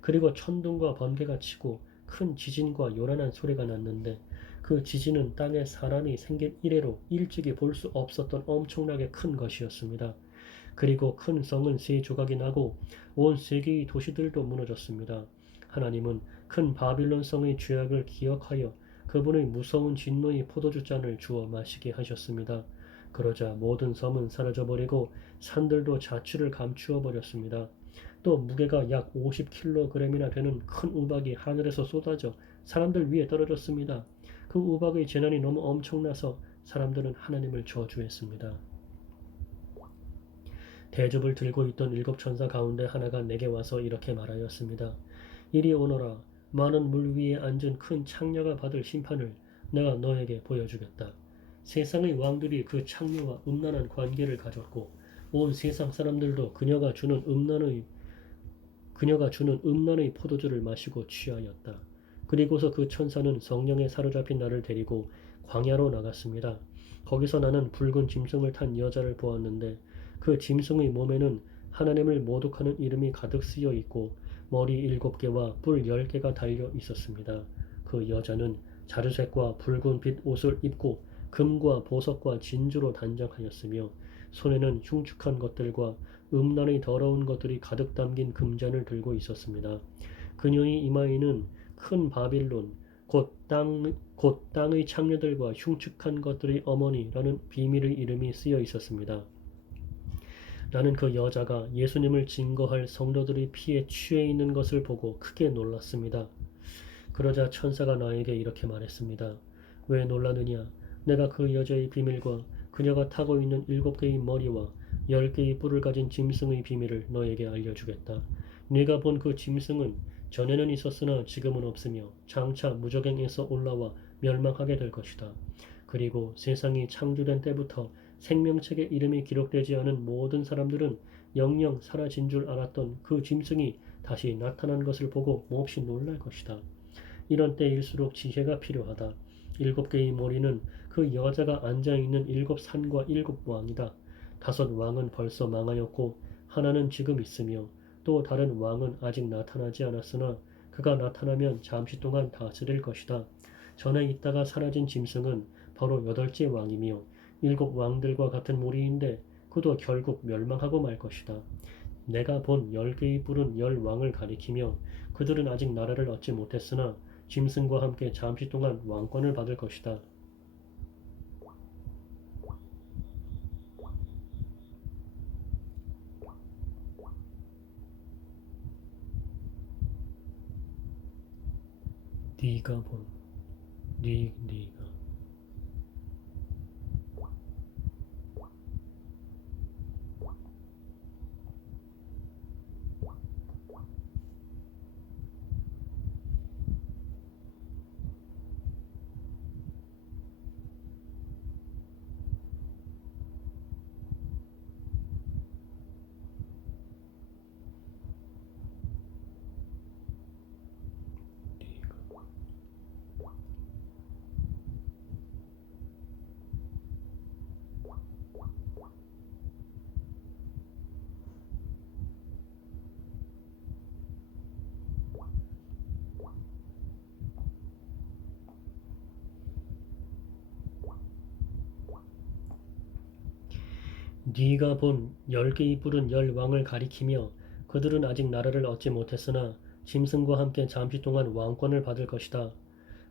그리고 천둥과 번개가 치고 큰 지진과 요란한 소리가 났는데 그 지진은 땅에 사람이 생긴 이래로 일찍이 볼 수 없었던 엄청나게 큰 것이었습니다. 그리고 큰 성은 세 조각이 나고 온 세계의 도시들도 무너졌습니다. 하나님은 큰 바빌론 성의 죄악을 기억하여 그분의 무서운 진노의 포도주 잔을 주어 마시게 하셨습니다. 그러자 모든 섬은 사라져버리고 산들도 자취를 감추어 버렸습니다. 또 무게가 약 50kg이나 되는 큰 우박이 하늘에서 쏟아져 사람들 위에 떨어졌습니다. 그 우박의 재난이 너무 엄청나서 사람들은 하나님을 저주했습니다. 대접을 들고 있던 일곱 천사 가운데 하나가 내게 와서 이렇게 말하였습니다. 이리 오너라. 많은 물 위에 앉은 큰 창녀가 받을 심판을 내가 너에게 보여주겠다. 세상의 왕들이 그 창녀와 음란한 관계를 가졌고 온 세상 사람들도 그녀가 주는 음란의 포도주를 마시고 취하였다. 그리고서 그 천사는 성령에 사로잡힌 나를 데리고 광야로 나갔습니다. 거기서 나는 붉은 짐승을 탄 여자를 보았는데 그 짐승의 몸에는 하나님을 모독하는 이름이 가득 쓰여 있고 머리 7개와 뿔 10개가 달려 있었습니다. 그 여자는 자르색과 붉은 빛 옷을 입고 금과 보석과 진주로 단장하였으며 손에는 흉측한 것들과 음란의 더러운 것들이 가득 담긴 금잔을 들고 있었습니다. 그녀의 이마에는 큰 바빌론, 곧 땅의 창녀들과 흉측한 것들의 어머니라는 비밀의 이름이 쓰여 있었습니다. 나는 그 여자가 예수님을 증거할 성도들의 피에 취해 있는 것을 보고 크게 놀랐습니다. 그러자 천사가 나에게 이렇게 말했습니다. 왜 놀라느냐? 내가 그 여자의 비밀과 그녀가 타고 있는 7개의 머리와 10개의 뿔을 가진 짐승의 비밀을 너에게 알려주겠다. 네가 본 그 짐승은 전에는 있었으나 지금은 없으며 장차 무저갱에서 올라와 멸망하게 될 것이다. 그리고 세상이 창조된 때부터 생명책에 이름이 기록되지 않은 모든 사람들은 영영 사라진 줄 알았던 그 짐승이 다시 나타난 것을 보고 몹시 놀랄 것이다. 이런 때일수록 지혜가 필요하다. 7개의 머리는 그 여자가 앉아있는 7산과 7왕이다. 5왕은 벌써 망하였고 하나는 지금 있으며 또 다른 왕은 아직 나타나지 않았으나 그가 나타나면 잠시 동안 다스릴 것이다. 전에 있다가 사라진 짐승은 바로 8째 왕이며 7왕들과 같은 무리인데 그도 결국 멸망하고 말 것이다. 내가 본 10개의 뿔은 10왕을 가리키며 그들은 아직 나라를 얻지 못했으나 짐승과 함께 잠시 동안 왕권을 받을 것이다. 네가 본 네가 네가 본 10개의 뿔은 10왕을 가리키며 그들은 아직 나라를 얻지 못했으나 짐승과 함께 잠시 동안 왕권을 받을 것이다.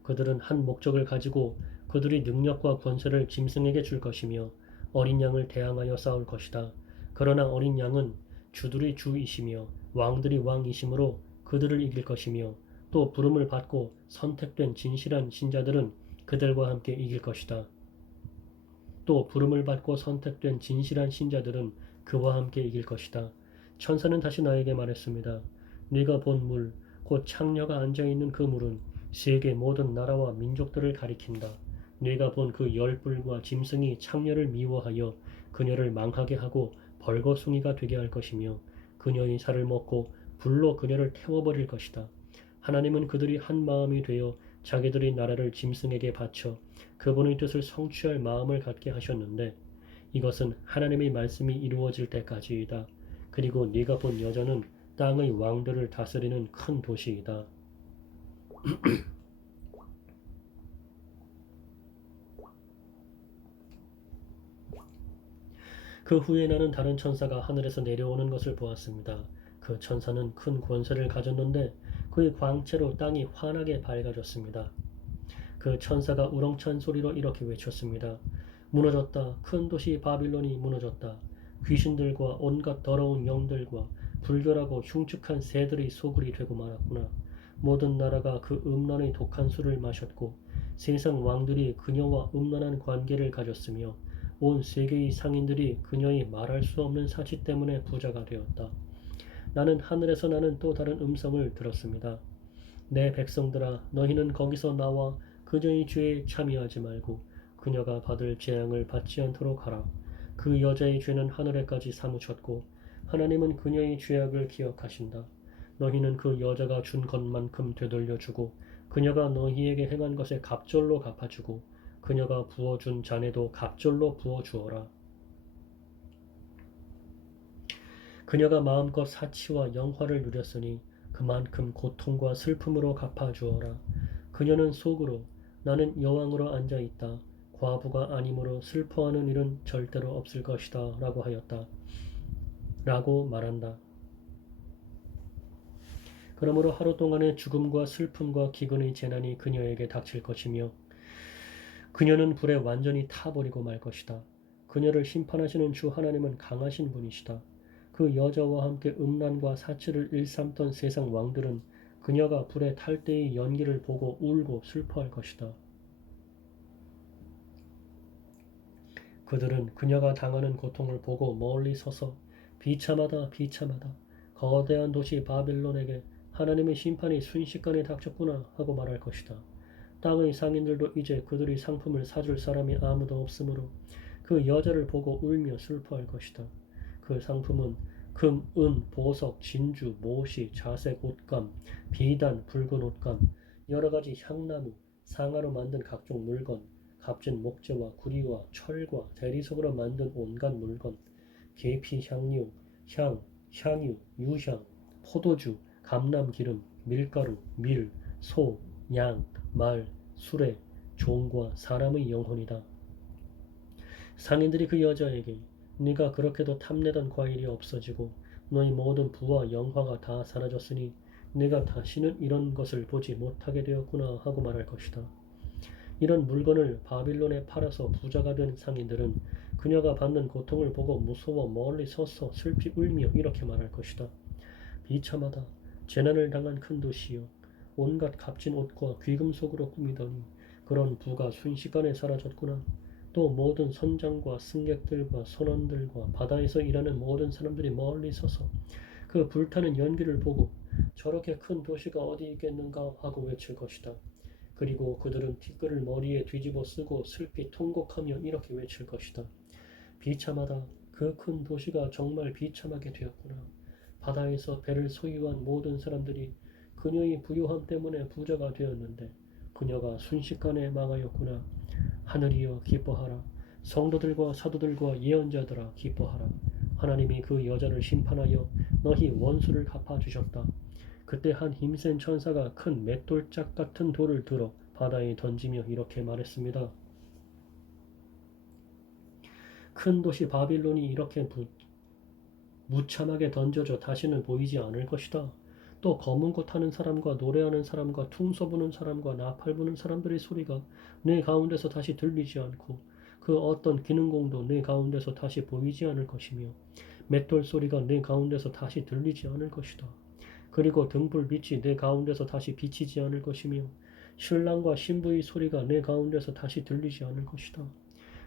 그들은 한 목적을 가지고 그들의 능력과 권세를 짐승에게 줄 것이며 어린 양을 대항하여 싸울 것이다. 그러나 어린 양은 주들의 주이시며 왕들의 왕이시므로 그들을 이길 것이며 또 부름을 받고 선택된 진실한 신자들은 그들과 함께 이길 것이다. 또 부름을 받고 선택된 진실한 신자들은 그와 함께 이길 것이다. 천사는 다시 나에게 말했습니다. 네가 본 물, 곧 창녀가 앉아있는 그 물은 세계 모든 나라와 민족들을 가리킨다. 네가 본 그 열불과 짐승이 창녀를 미워하여 그녀를 망하게 하고 벌거숭이가 되게 할 것이며 그녀의 살을 먹고 불로 그녀를 태워버릴 것이다. 하나님은 그들이 한 마음이 되어 자기들의 나라를 짐승에게 바쳐 그분의 뜻을 성취할 마음을 갖게 하셨는데 이것은 하나님의 말씀이 이루어질 때까지이다. 그리고 네가 본 여자는 땅의 왕들을 다스리는 큰 도시이다. 그 후에 나는 다른 천사가 하늘에서 내려오는 것을 보았습니다. 그 천사는 큰 권세를 가졌는데 그의 광채로 땅이 환하게 밝아졌습니다. 그 천사가 우렁찬 소리로 이렇게 외쳤습니다. 무너졌다. 큰 도시 바빌론이 무너졌다. 귀신들과 온갖 더러운 영들과 불결하고 흉측한 새들의 소굴이 되고 말았구나. 모든 나라가 그 음란의 독한 술을 마셨고 세상 왕들이 그녀와 음란한 관계를 가졌으며 온 세계의 상인들이 그녀의 말할 수 없는 사치 때문에 부자가 되었다. 나는 하늘에서 나는 또 다른 음성을 들었습니다. 내 백성들아 너희는 거기서 나와 그녀의 죄에 참여하지 말고 그녀가 받을 재앙을 받지 않도록 하라. 그 여자의 죄는 하늘에까지 사무쳤고 하나님은 그녀의 죄악을 기억하신다. 너희는 그 여자가 준 것만큼 되돌려주고 그녀가 너희에게 행한 것에 갑절로 갚아주고 그녀가 부어준 잔에도 갑절로 부어주어라. 그녀가 마음껏 사치와 영화를 누렸으니 그만큼 고통과 슬픔으로 갚아주어라. 그녀는 속으로 나는 여왕으로 앉아있다. 과부가 아니므로 슬퍼하는 일은 절대로 없을 것이다. 라고 하였다. 라고 말한다. 그러므로 하루 동안의 죽음과 슬픔과 기근의 재난이 그녀에게 닥칠 것이며 그녀는 불에 완전히 타버리고 말 것이다. 그녀를 심판하시는 주 하나님은 강하신 분이시다. 그 여자와 함께 음란과 사치를 일삼던 세상 왕들은 그녀가 불에 탈 때의 연기를 보고 울고 슬퍼할 것이다. 그들은 그녀가 당하는 고통을 보고 멀리 서서 비참하다 비참하다 거대한 도시 바빌론에게 하나님의 심판이 순식간에 닥쳤구나 하고 말할 것이다. 땅의 상인들도 이제 그들의 상품을 사줄 사람이 아무도 없으므로 그 여자를 보고 울며 슬퍼할 것이다. 그 상품은 금, 은, 보석, 진주, 모시, 자색 옷감, 비단, 붉은 옷감, 여러 가지 향나무, 상아로 만든 각종 물건, 값진 목재와 구리와 철과 대리석으로 만든 온갖 물건, 계피, 향료, 향유, 유향, 포도주, 감람기름, 밀가루, 밀, 소, 양, 말, 수레, 종과 사람의 영혼이다. 상인들이 그 여자에게 네가 그렇게도 탐내던 과일이 없어지고 너희 모든 부와 영화가 다 사라졌으니 네가 다시는 이런 것을 보지 못하게 되었구나 하고 말할 것이다. 이런 물건을 바빌론에 팔아서 부자가 된 상인들은 그녀가 받는 고통을 보고 무서워 멀리 서서 슬피 울며 이렇게 말할 것이다. 비참하다. 재난을 당한 큰 도시여. 온갖 값진 옷과 귀금속으로 꾸미더니 그런 부가 순식간에 사라졌구나. 또 모든 선장과 승객들과 선원들과 바다에서 일하는 모든 사람들이 멀리 서서 그 불타는 연기를 보고 저렇게 큰 도시가 어디 있겠는가 하고 외칠 것이다. 그리고 그들은 티끌을 머리에 뒤집어 쓰고 슬피 통곡하며 이렇게 외칠 것이다. 비참하다. 그 큰 도시가 정말 비참하게 되었구나. 바다에서 배를 소유한 모든 사람들이 그녀의 부유함 때문에 부자가 되었는데 그녀가 순식간에 망하였구나. 하늘이여 기뻐하라. 성도들과 사도들과 예언자들아 기뻐하라. 하나님이 그 여자를 심판하여 너희 원수를 갚아주셨다. 그때 한 힘센 천사가 큰 맷돌짝 같은 돌을 들어 바다에 던지며 이렇게 말했습니다. 큰 도시 바빌론이 이렇게 무참하게 던져져 다시는 보이지 않을 것이다. 또 검은 꽃 타는 사람과 노래하는 사람과 퉁소 부는 사람과 나팔 부는 사람들의 소리가 내 가운데서 다시 들리지 않고 그 어떤 기능공도 내 가운데서 다시 보이지 않을 것이며 맷돌 소리가 내 가운데서 다시 들리지 않을 것이다. 그리고 등불 빛이 내 가운데서 다시 비치지 않을 것이며 신랑과 신부의 소리가 내 가운데서 다시 들리지 않을 것이다.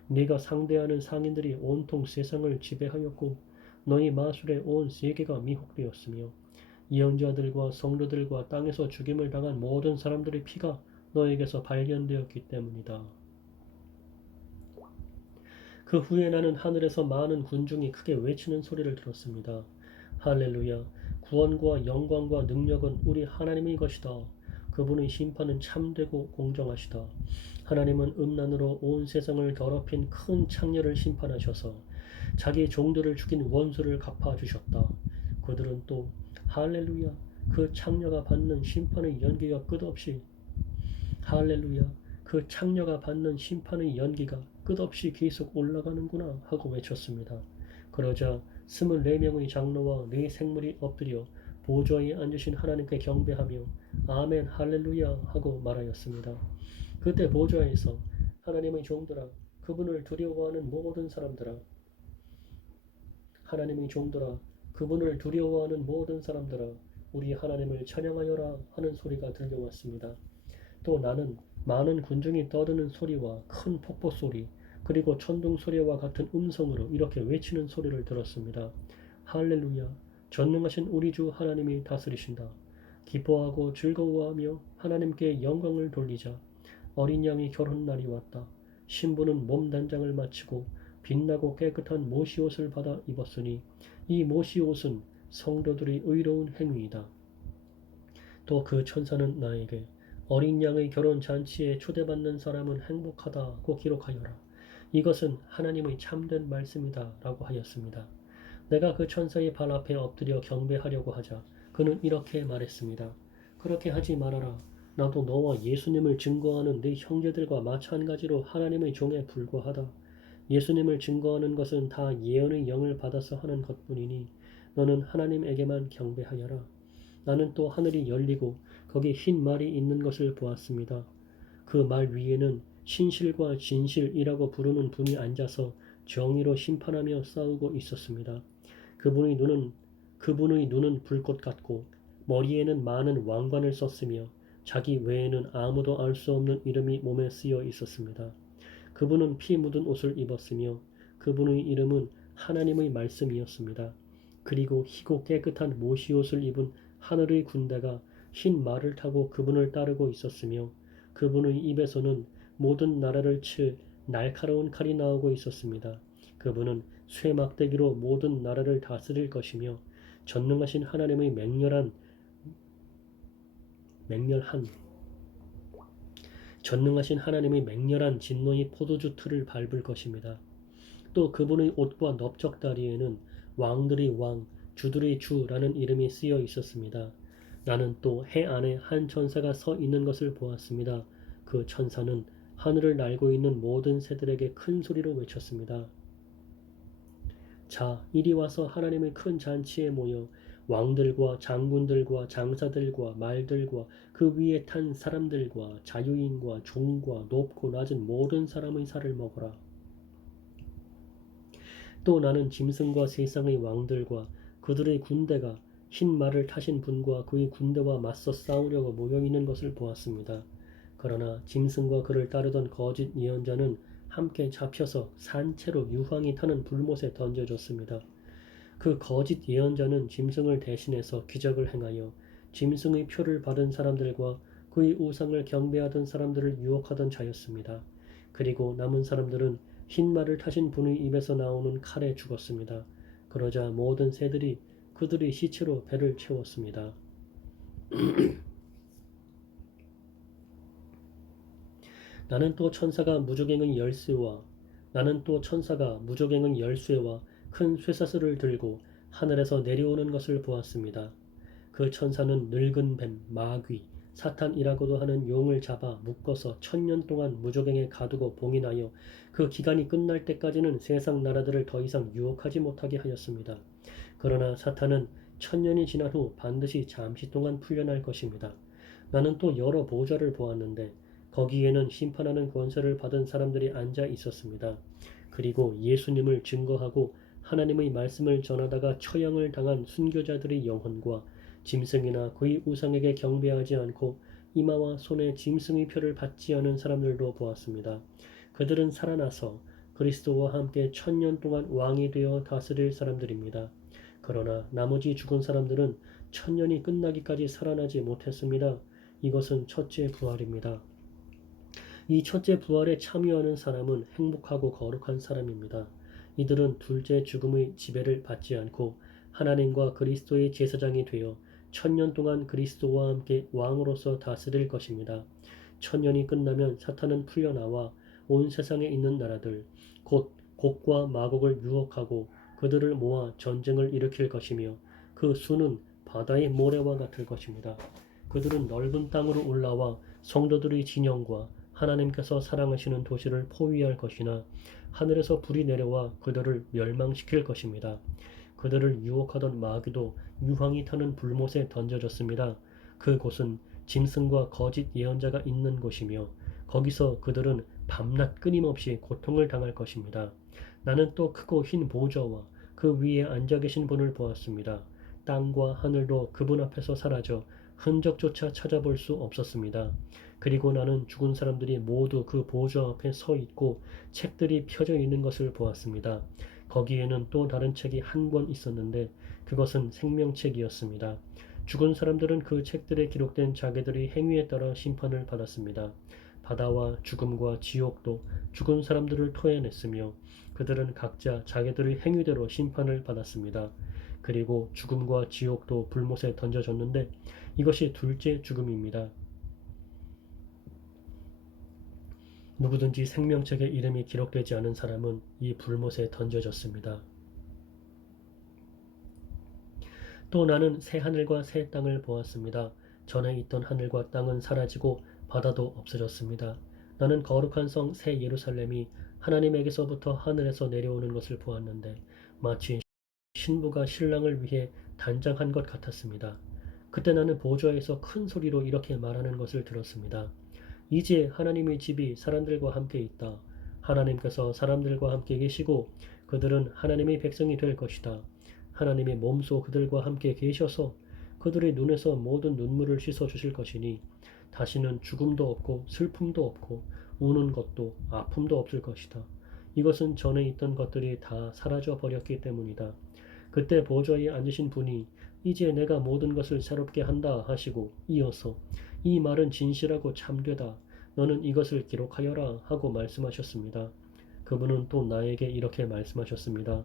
네가 상대하는 상인들이 온통 세상을 지배하였고 너희 마술에 온 세계가 미혹되었으며 예언자들과 성도들과 땅에서 죽임을 당한 모든 사람들의 피가 너에게서 발견되었기 때문이다. 그 후에 나는 하늘에서 많은 군중이 크게 외치는 소리를 들었습니다. 할렐루야! 구원과 영광과 능력은 우리 하나님의 것이다. 그분의 심판은 참되고 공정하시다. 하나님은 음란으로 온 세상을 더럽힌 큰 창녀를 심판하셔서 자기 종들을 죽인 원수를 갚아주셨다. 그들은 또 할렐루야! 그 창녀가 받는 심판의 연기가 끝없이 할렐루야! 그 창녀가 받는 심판의 연기가 끝없이 계속 올라가는구나 하고 외쳤습니다. 그러자 24명의 장로와 4생물이 엎드려 보좌에 앉으신 하나님께 경배하며 아멘 할렐루야 하고 말하였습니다. 그때 보좌에서 하나님의 종들아 그분을 두려워하는 모든 사람들아 하나님의 종들아 그분을 두려워하는 모든 사람들아 우리 하나님을 찬양하여라 하는 소리가 들려왔습니다. 또 나는 많은 군중이 떠드는 소리와 큰 폭포 소리 그리고 천둥 소리와 같은 음성으로 이렇게 외치는 소리를 들었습니다. 할렐루야 전능하신 우리 주 하나님이 다스리신다. 기뻐하고 즐거워하며 하나님께 영광을 돌리자. 어린 양의 결혼날이 왔다. 신부는 몸 단장을 마치고 빛나고 깨끗한 모시옷을 받아 입었으니 이 모시옷은 성도들의 의로운 행위이다. 또 그 천사는 나에게 어린 양의 결혼 잔치에 초대받는 사람은 행복하다고 기록하여라. 이것은 하나님의 참된 말씀이다 라고 하였습니다. 내가 그 천사의 발 앞에 엎드려 경배하려고 하자 그는 이렇게 말했습니다. 그렇게 하지 말아라. 나도 너와 예수님을 증거하는 네 형제들과 마찬가지로 하나님의 종에 불과하다. 예수님을 증거하는 것은 다 예언의 영을 받아서 하는 것뿐이니 너는 하나님에게만 경배하여라. 나는 또 하늘이 열리고 거기 흰 말이 있는 것을 보았습니다. 그 말 위에는 신실과 진실이라고 부르는 분이 앉아서 정의로 심판하며 싸우고 있었습니다. 그분의 눈은 불꽃 같고 머리에는 많은 왕관을 썼으며 자기 외에는 아무도 알 수 없는 이름이 몸에 쓰여 있었습니다. 그분은 피 묻은 옷을 입었으며 그분의 이름은 하나님의 말씀이었습니다. 그리고 희고 깨끗한 모시옷을 입은 하늘의 군대가 흰 말을 타고 그분을 따르고 있었으며 그분의 입에서는 모든 나라를 칠 날카로운 칼이 나오고 있었습니다. 그분은 쇠막대기로 모든 나라를 다스릴 것이며 전능하신 하나님의 전능하신 하나님의 맹렬한 진노의 포도주 틀을 밟을 것입니다. 또 그분의 옷과 넓적다리에는 왕들의 왕, 주들의 주라는 이름이 쓰여 있었습니다. 나는 또 해 안에 한 천사가 서 있는 것을 보았습니다. 그 천사는 하늘을 날고 있는 모든 새들에게 큰 소리로 외쳤습니다. 자, 이리 와서 하나님의 큰 잔치에 모여 왕들과 장군들과 장사들과 말들과 그 위에 탄 사람들과 자유인과 종과 높고 낮은 모든 사람의 살을 먹어라. 또 나는 짐승과 세상의 왕들과 그들의 군대가 흰 말을 타신 분과 그의 군대와 맞서 싸우려고 모여 있는 것을 보았습니다. 그러나 짐승과 그를 따르던 거짓 예언자는 함께 잡혀서 산채로 유황이 타는 불못에 던져졌습니다. 그 거짓 예언자는 짐승을 대신해서 기적을 행하여 짐승의 표를 받은 사람들과 그의 우상을 경배하던 사람들을 유혹하던 자였습니다. 그리고 남은 사람들은 흰 말을 타신 분의 입에서 나오는 칼에 죽었습니다. 그러자 모든 새들이 그들의 시체로 배를 채웠습니다. 나는 또 천사가 무저갱의 열쇠와 큰 쇠사슬을 들고 하늘에서 내려오는 것을 보았습니다. 그 천사는 늙은 뱀, 마귀, 사탄이라고도 하는 용을 잡아 묶어서 1000년 동안 무저갱에 가두고 봉인하여 그 기간이 끝날 때까지는 세상 나라들을 더 이상 유혹하지 못하게 하였습니다. 그러나 사탄은 1000년이 지난 후 반드시 잠시 동안 풀려날 것입니다. 나는 또 여러 보좌를 보았는데 거기에는 심판하는 권세를 받은 사람들이 앉아 있었습니다. 그리고 예수님을 증거하고 하나님의 말씀을 전하다가 처형을 당한 순교자들의 영혼과 짐승이나 그의 우상에게 경배하지 않고 이마와 손에 짐승의 표를 받지 않은 사람들도 보았습니다. 그들은 살아나서 그리스도와 함께 1000년 동안 왕이 되어 다스릴 사람들입니다. 그러나 나머지 죽은 사람들은 천년이 끝나기까지 살아나지 못했습니다. 이것은 첫째 부활입니다. 이 첫째 부활에 참여하는 사람은 행복하고 거룩한 사람입니다. 이들은 둘째 죽음의 지배를 받지 않고 하나님과 그리스도의 제사장이 되어 천년 동안 그리스도와 함께 왕으로서 다스릴 것입니다. 천년이 끝나면 사탄은 풀려나와 온 세상에 있는 나라들, 곧 곡과 마곡을 유혹하고 그들을 모아 전쟁을 일으킬 것이며 그 수는 바다의 모래와 같을 것입니다. 그들은 넓은 땅으로 올라와 성도들의 진영과 하나님께서 사랑하시는 도시를 포위할 것이나 하늘에서 불이 내려와 그들을 멸망시킬 것입니다. 그들을 유혹하던 마귀도 유황이 타는 불못에 던져졌습니다. 그곳은 짐승과 거짓 예언자가 있는 곳이며 거기서 그들은 밤낮 끊임없이 고통을 당할 것입니다. 나는 또 크고 흰 보좌와 그 위에 앉아 계신 분을 보았습니다. 땅과 하늘도 그분 앞에서 사라져 흔적조차 찾아볼 수 없었습니다. 그리고 나는 죽은 사람들이 모두 그 보좌 앞에 서 있고 책들이 펴져 있는 것을 보았습니다. 거기에는 또 다른 책이 한 권 있었는데 그것은 생명책이었습니다. 죽은 사람들은 그 책들에 기록된 자기들의 행위에 따라 심판을 받았습니다. 바다와 죽음과 지옥도 죽은 사람들을 토해냈으며 그들은 각자 자기들의 행위대로 심판을 받았습니다. 그리고 죽음과 지옥도 불못에 던져졌는데 이것이 둘째 죽음입니다. 누구든지 생명책에 이름이 기록되지 않은 사람은 이 불못에 던져졌습니다. 또 나는 새 하늘과 새 땅을 보았습니다. 전에 있던 하늘과 땅은 사라지고 바다도 없어졌습니다. 나는 거룩한 성 새 예루살렘이 하나님에게서부터 하늘에서 내려오는 것을 보았는데 마치 신부가 신랑을 위해 단장한 것 같았습니다. 그때 나는 보좌에서 큰 소리로 이렇게 말하는 것을 들었습니다. 이제 하나님의 집이 사람들과 함께 있다. 하나님께서 사람들과 함께 계시고 그들은 하나님의 백성이 될 것이다. 하나님의 몸소 그들과 함께 계셔서 그들의 눈에서 모든 눈물을 씻어 주실 것이니 다시는 죽음도 없고 슬픔도 없고 우는 것도 아픔도 없을 것이다. 이것은 전에 있던 것들이 다 사라져 버렸기 때문이다. 그때 보좌에 앉으신 분이 이제 내가 모든 것을 새롭게 한다 하시고 이어서 이 말은 진실하고 참되다. 너는 이것을 기록하여라 하고 말씀하셨습니다. 그분은 또 나에게 이렇게 말씀하셨습니다.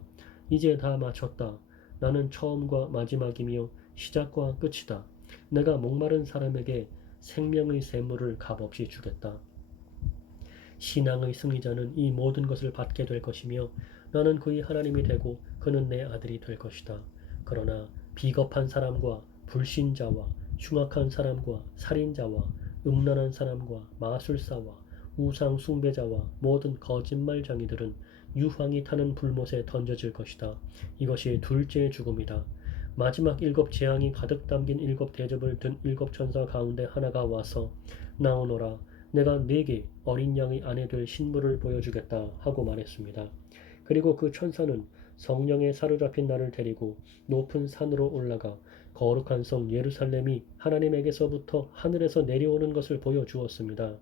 이제 다 마쳤다. 나는 처음과 마지막이며 시작과 끝이다. 내가 목마른 사람에게 생명의 샘물을 값없이 주겠다. 신앙의 승리자는 이 모든 것을 받게 될 것이며 나는 그의 하나님이 되고 그는 내 아들이 될 것이다. 그러나 비겁한 사람과 불신자와 흉악한 사람과 살인자와 음란한 사람과 마술사와 우상 숭배자와 모든 거짓말쟁이들은 유황이 타는 불못에 던져질 것이다. 이것이 둘째 죽음이다. 마지막 일곱 재앙이 가득 담긴 일곱 대접을 든 일곱 천사 가운데 하나가 와서 나오너라. 내가 네게 어린 양의 아내 될 신부를 보여주겠다 하고 말했습니다. 그리고 그 천사는 성령에 사로잡힌 나를 데리고 높은 산으로 올라가 거룩한 성 예루살렘이 하나님에게서부터 하늘에서 내려오는 것을 보여주었습니다.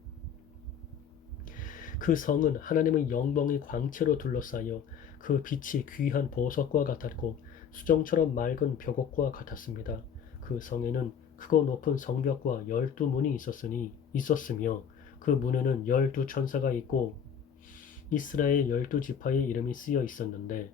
그 성은 하나님의 영광의 광채로 둘러싸여 그 빛이 귀한 보석과 같았고 수정처럼 맑은 벽옥과 같았습니다. 그 성에는 크고 높은 성벽과 12문이 있었으며 그 문에는 12천사가 있고 이스라엘 12지파의 이름이 쓰여 있었는데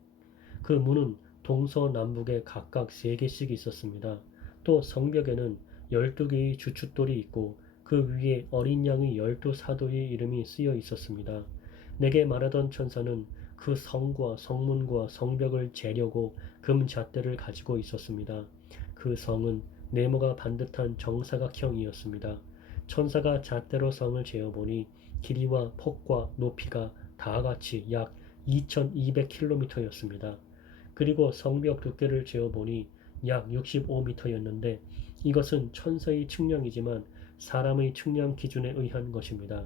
그 문은 동서남북에 각각 3개씩 있었습니다. 또 성벽에는 12개의 주춧돌이 있고 그 위에 어린 양의 12사도의 이름이 쓰여 있었습니다. 내게 말하던 천사는 그 성과 성문과 성벽을 재려고 금 잣대를 가지고 있었습니다. 그 성은 네모가 반듯한 정사각형이었습니다. 천사가 잣대로 성을 재어보니 길이와 폭과 높이가 다 같이 약 2200km였습니다. 그리고 성벽 두께를 재어보니 약 65m였는데 이것은 천사의 측량이지만 사람의 측량 기준에 의한 것입니다.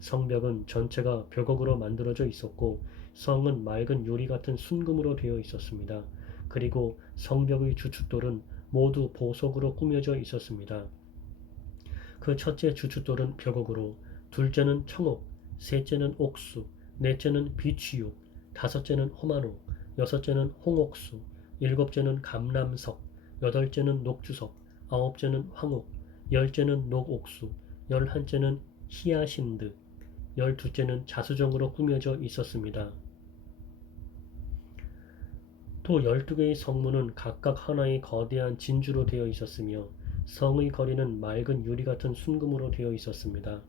성벽은 전체가 벽옥으로 만들어져 있었고 성은 맑은 유리 같은 순금으로 되어 있었습니다. 그리고 성벽의 주춧돌은 모두 보석으로 꾸며져 있었습니다. 그 첫째 주춧돌은 벽옥으로, 둘째는 청옥, 셋째는 옥수, 넷째는 비취육, 다섯째는 호만옥, 여섯째는 홍옥수, 일곱째는 감람석, 여덟째는 녹주석, 아홉째는 황옥, 열째는 녹옥수, 열한째는 히야신드, 열두째는 자수정으로 꾸며져 있었습니다. 또 12개의 성문은 각각 하나의 거대한 진주로 되어 있었으며 성의 거리는 맑은 유리 같은 순금으로 되어 있었습니다.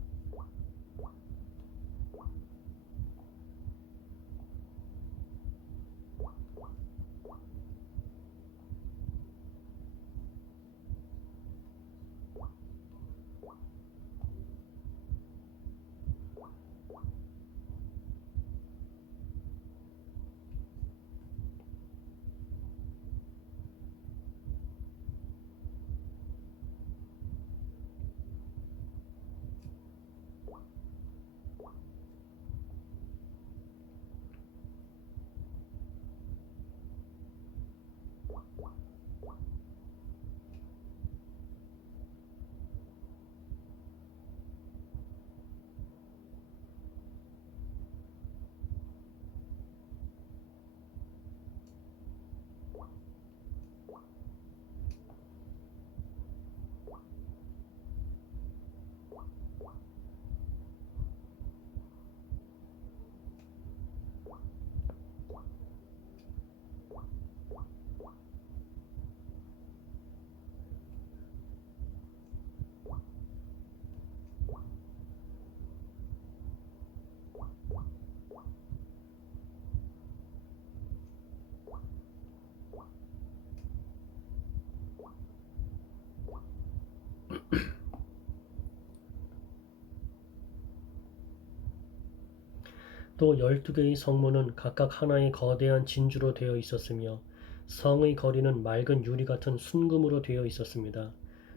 또 12개의 성문은 각각 하나의 거대한 진주로 되어 있었으며 성의 거리는 맑은 유리 같은 순금으로 되어 있었습니다.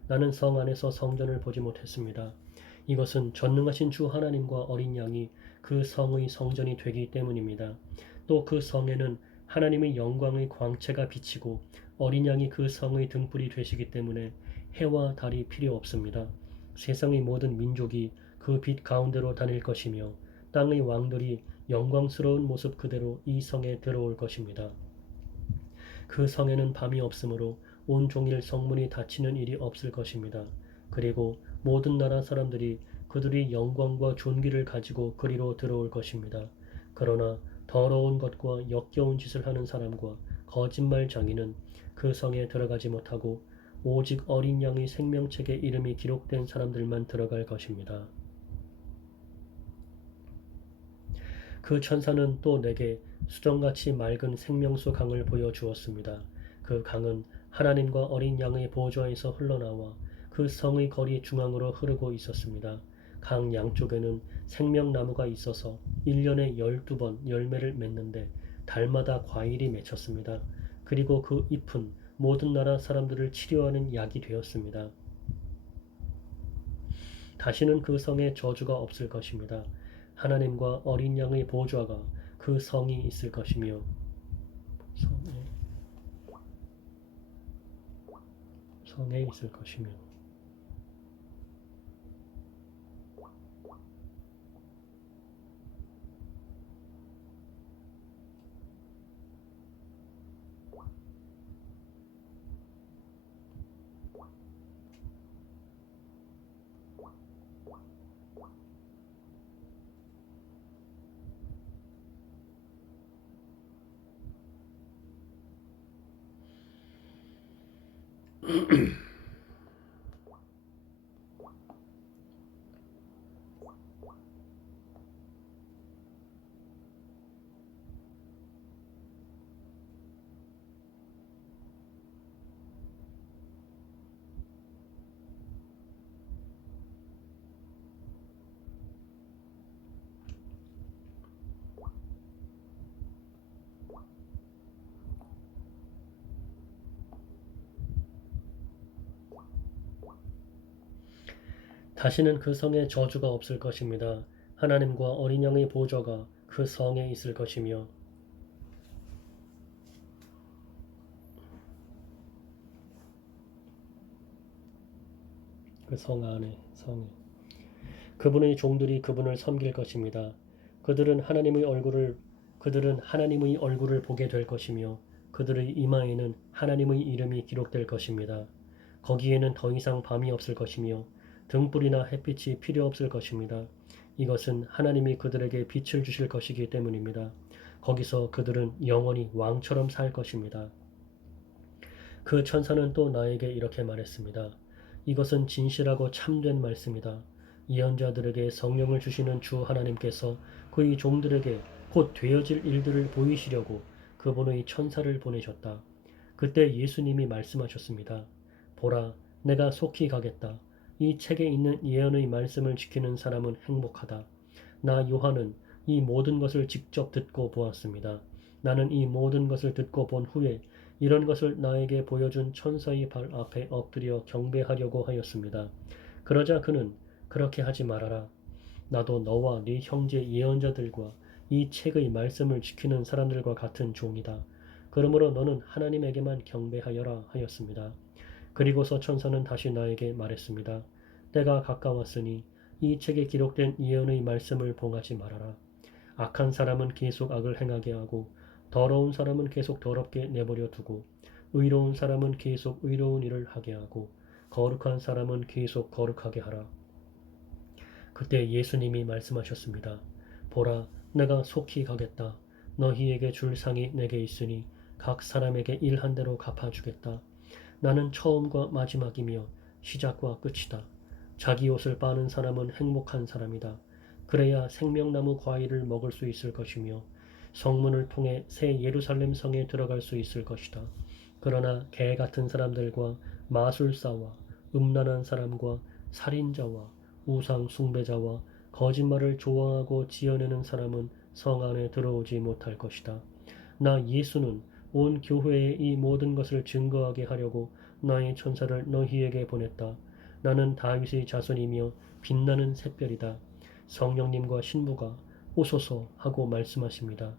나는 성 안에서 성전을 보지 못했습니다. 이것은 전능하신 주 하나님과 어린 양이 그 성의 성전이 되기 때문입니다. 또 그 성에는 하나님의 영광의 광채가 비치고 어린 양이 그 성의 등불이 되시기 때문에 해와 달이 필요 없습니다. 세상의 모든 민족이 그 빛 가운데로 다닐 것이며 땅의 왕들이 영광스러운 모습 그대로 이 성에 들어올 것입니다. 그 성에는 밤이 없으므로 온종일 성문이 닫히는 일이 없을 것입니다. 그리고 모든 나라 사람들이 그들이 영광과 존귀를 가지고 그리로 들어올 것입니다. 그러나 더러운 것과 역겨운 짓을 하는 사람과 거짓말 장이는 그 성에 들어가지 못하고 오직 어린 양의 생명책에 이름이 기록된 사람들만 들어갈 것입니다. 그 천사는 또 내게 수정같이 맑은 생명수 강을 보여주었습니다. 그 강은 하나님과 어린 양의 보좌에서 흘러나와 그 성의 거리 중앙으로 흐르고 있었습니다. 강 양쪽에는 생명나무가 있어서 1년에 12번 열매를 맺는데 달마다 과일이 맺혔습니다. 그리고 그 잎은 모든 나라 사람들을 치료하는 약이 되었습니다. 다시는 그 성에 저주가 없을 것입니다. 하나님과 어린 양의 보좌가 그 성이 있을 것이며 성에 있을 것이며 다시는 그 성에 저주가 없을 것입니다. 하나님과 어린 양의 보좌가 그 성에 있을 것이며 그 성 안에 성에 그분의 종들이 그분을 섬길 것입니다. 그들은 하나님의 얼굴을 보게 될 것이며 그들의 이마에는 하나님의 이름이 기록될 것입니다. 거기에는 더 이상 밤이 없을 것이며 등불이나 햇빛이 필요 없을 것입니다. 이것은 하나님이 그들에게 빛을 주실 것이기 때문입니다. 거기서 그들은 영원히 왕처럼 살 것입니다. 그 천사는 또 나에게 이렇게 말했습니다. 이것은 진실하고 참된 말씀이다. 예언자들에게 성령을 주시는 주 하나님께서 그의 종들에게 곧 되어질 일들을 보이시려고 그분의 천사를 보내셨다. 그때 예수님이 말씀하셨습니다. 보라, 내가 속히 가겠다. 이 책에 있는 예언의 말씀을 지키는 사람은 행복하다. 나 요한은 이 모든 것을 직접 듣고 보았습니다. 나는 이 모든 것을 듣고 본 후에 이런 것을 나에게 보여준 천사의 발 앞에 엎드려 경배하려고 하였습니다. 그러자 그는 그렇게 하지 말아라. 나도 너와 네 형제 예언자들과 이 책의 말씀을 지키는 사람들과 같은 종이다. 그러므로 너는 하나님에게만 경배하여라 하였습니다. 그리고서 천사는 다시 나에게 말했습니다. 때가 가까웠으니 이 책에 기록된 예언의 말씀을 봉하지 말아라. 악한 사람은 계속 악을 행하게 하고 더러운 사람은 계속 더럽게 내버려 두고 의로운 사람은 계속 의로운 일을 하게 하고 거룩한 사람은 계속 거룩하게 하라. 그때 예수님이 말씀하셨습니다. 보라, 내가 속히 가겠다. 너희에게 줄 상이 내게 있으니 각 사람에게 일한 대로 갚아주겠다. 나는 처음과 마지막이며 시작과 끝이다. 자기 옷을 빠는 사람은 행복한 사람이다. 그래야 생명나무 과일을 먹을 수 있을 것이며 성문을 통해 새 예루살렘 성에 들어갈 수 있을 것이다. 그러나 개 같은 사람들과 마술사와 음란한 사람과 살인자와 우상 숭배자와 거짓말을 좋아하고 지어내는 사람은 성 안에 들어오지 못할 것이다. 나 예수는 온 교회에 이 모든 것을 증거하게 하려고 나의 천사를 너희에게 보냈다. 나는 다윗의 자손이며 빛나는 샛별이다. 성령님과 신부가 오소서 하고 말씀하십니다.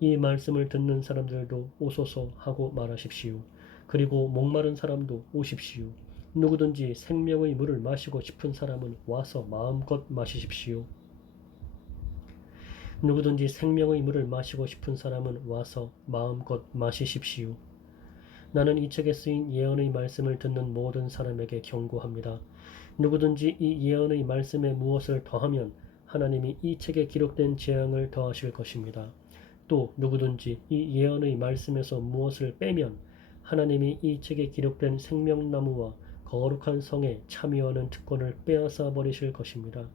이 말씀을 듣는 사람들도 오소서 하고 말하십시오. 그리고 목마른 사람도 오십시오. 누구든지 생명의 물을 마시고 싶은 사람은 와서 마음껏 마시십시오. 누구든지 생명의 물을 마시고 싶은 사람은 와서 마음껏 마시십시오. 나는 이 책에 쓰인 예언의 말씀을 듣는 모든 사람에게 경고합니다. 누구든지 이 예언의 말씀에 무엇을 더하면 하나님이 이 책에 기록된 재앙을 더하실 것입니다. 또 누구든지 이 예언의 말씀에서 무엇을 빼면 하나님이 이 책에 기록된 생명나무와 거룩한 성에 참여하는 특권을 빼앗아 버리실 것입니다.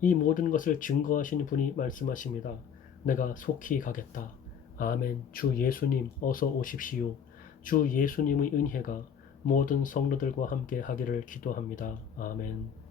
이 모든 것을 증거하신 분이 말씀하십니다. 내가 속히 가겠다. 아멘. 주 예수님 어서 오십시오. 주 예수님의 은혜가 모든 성도들과 함께 하기를 기도합니다. 아멘.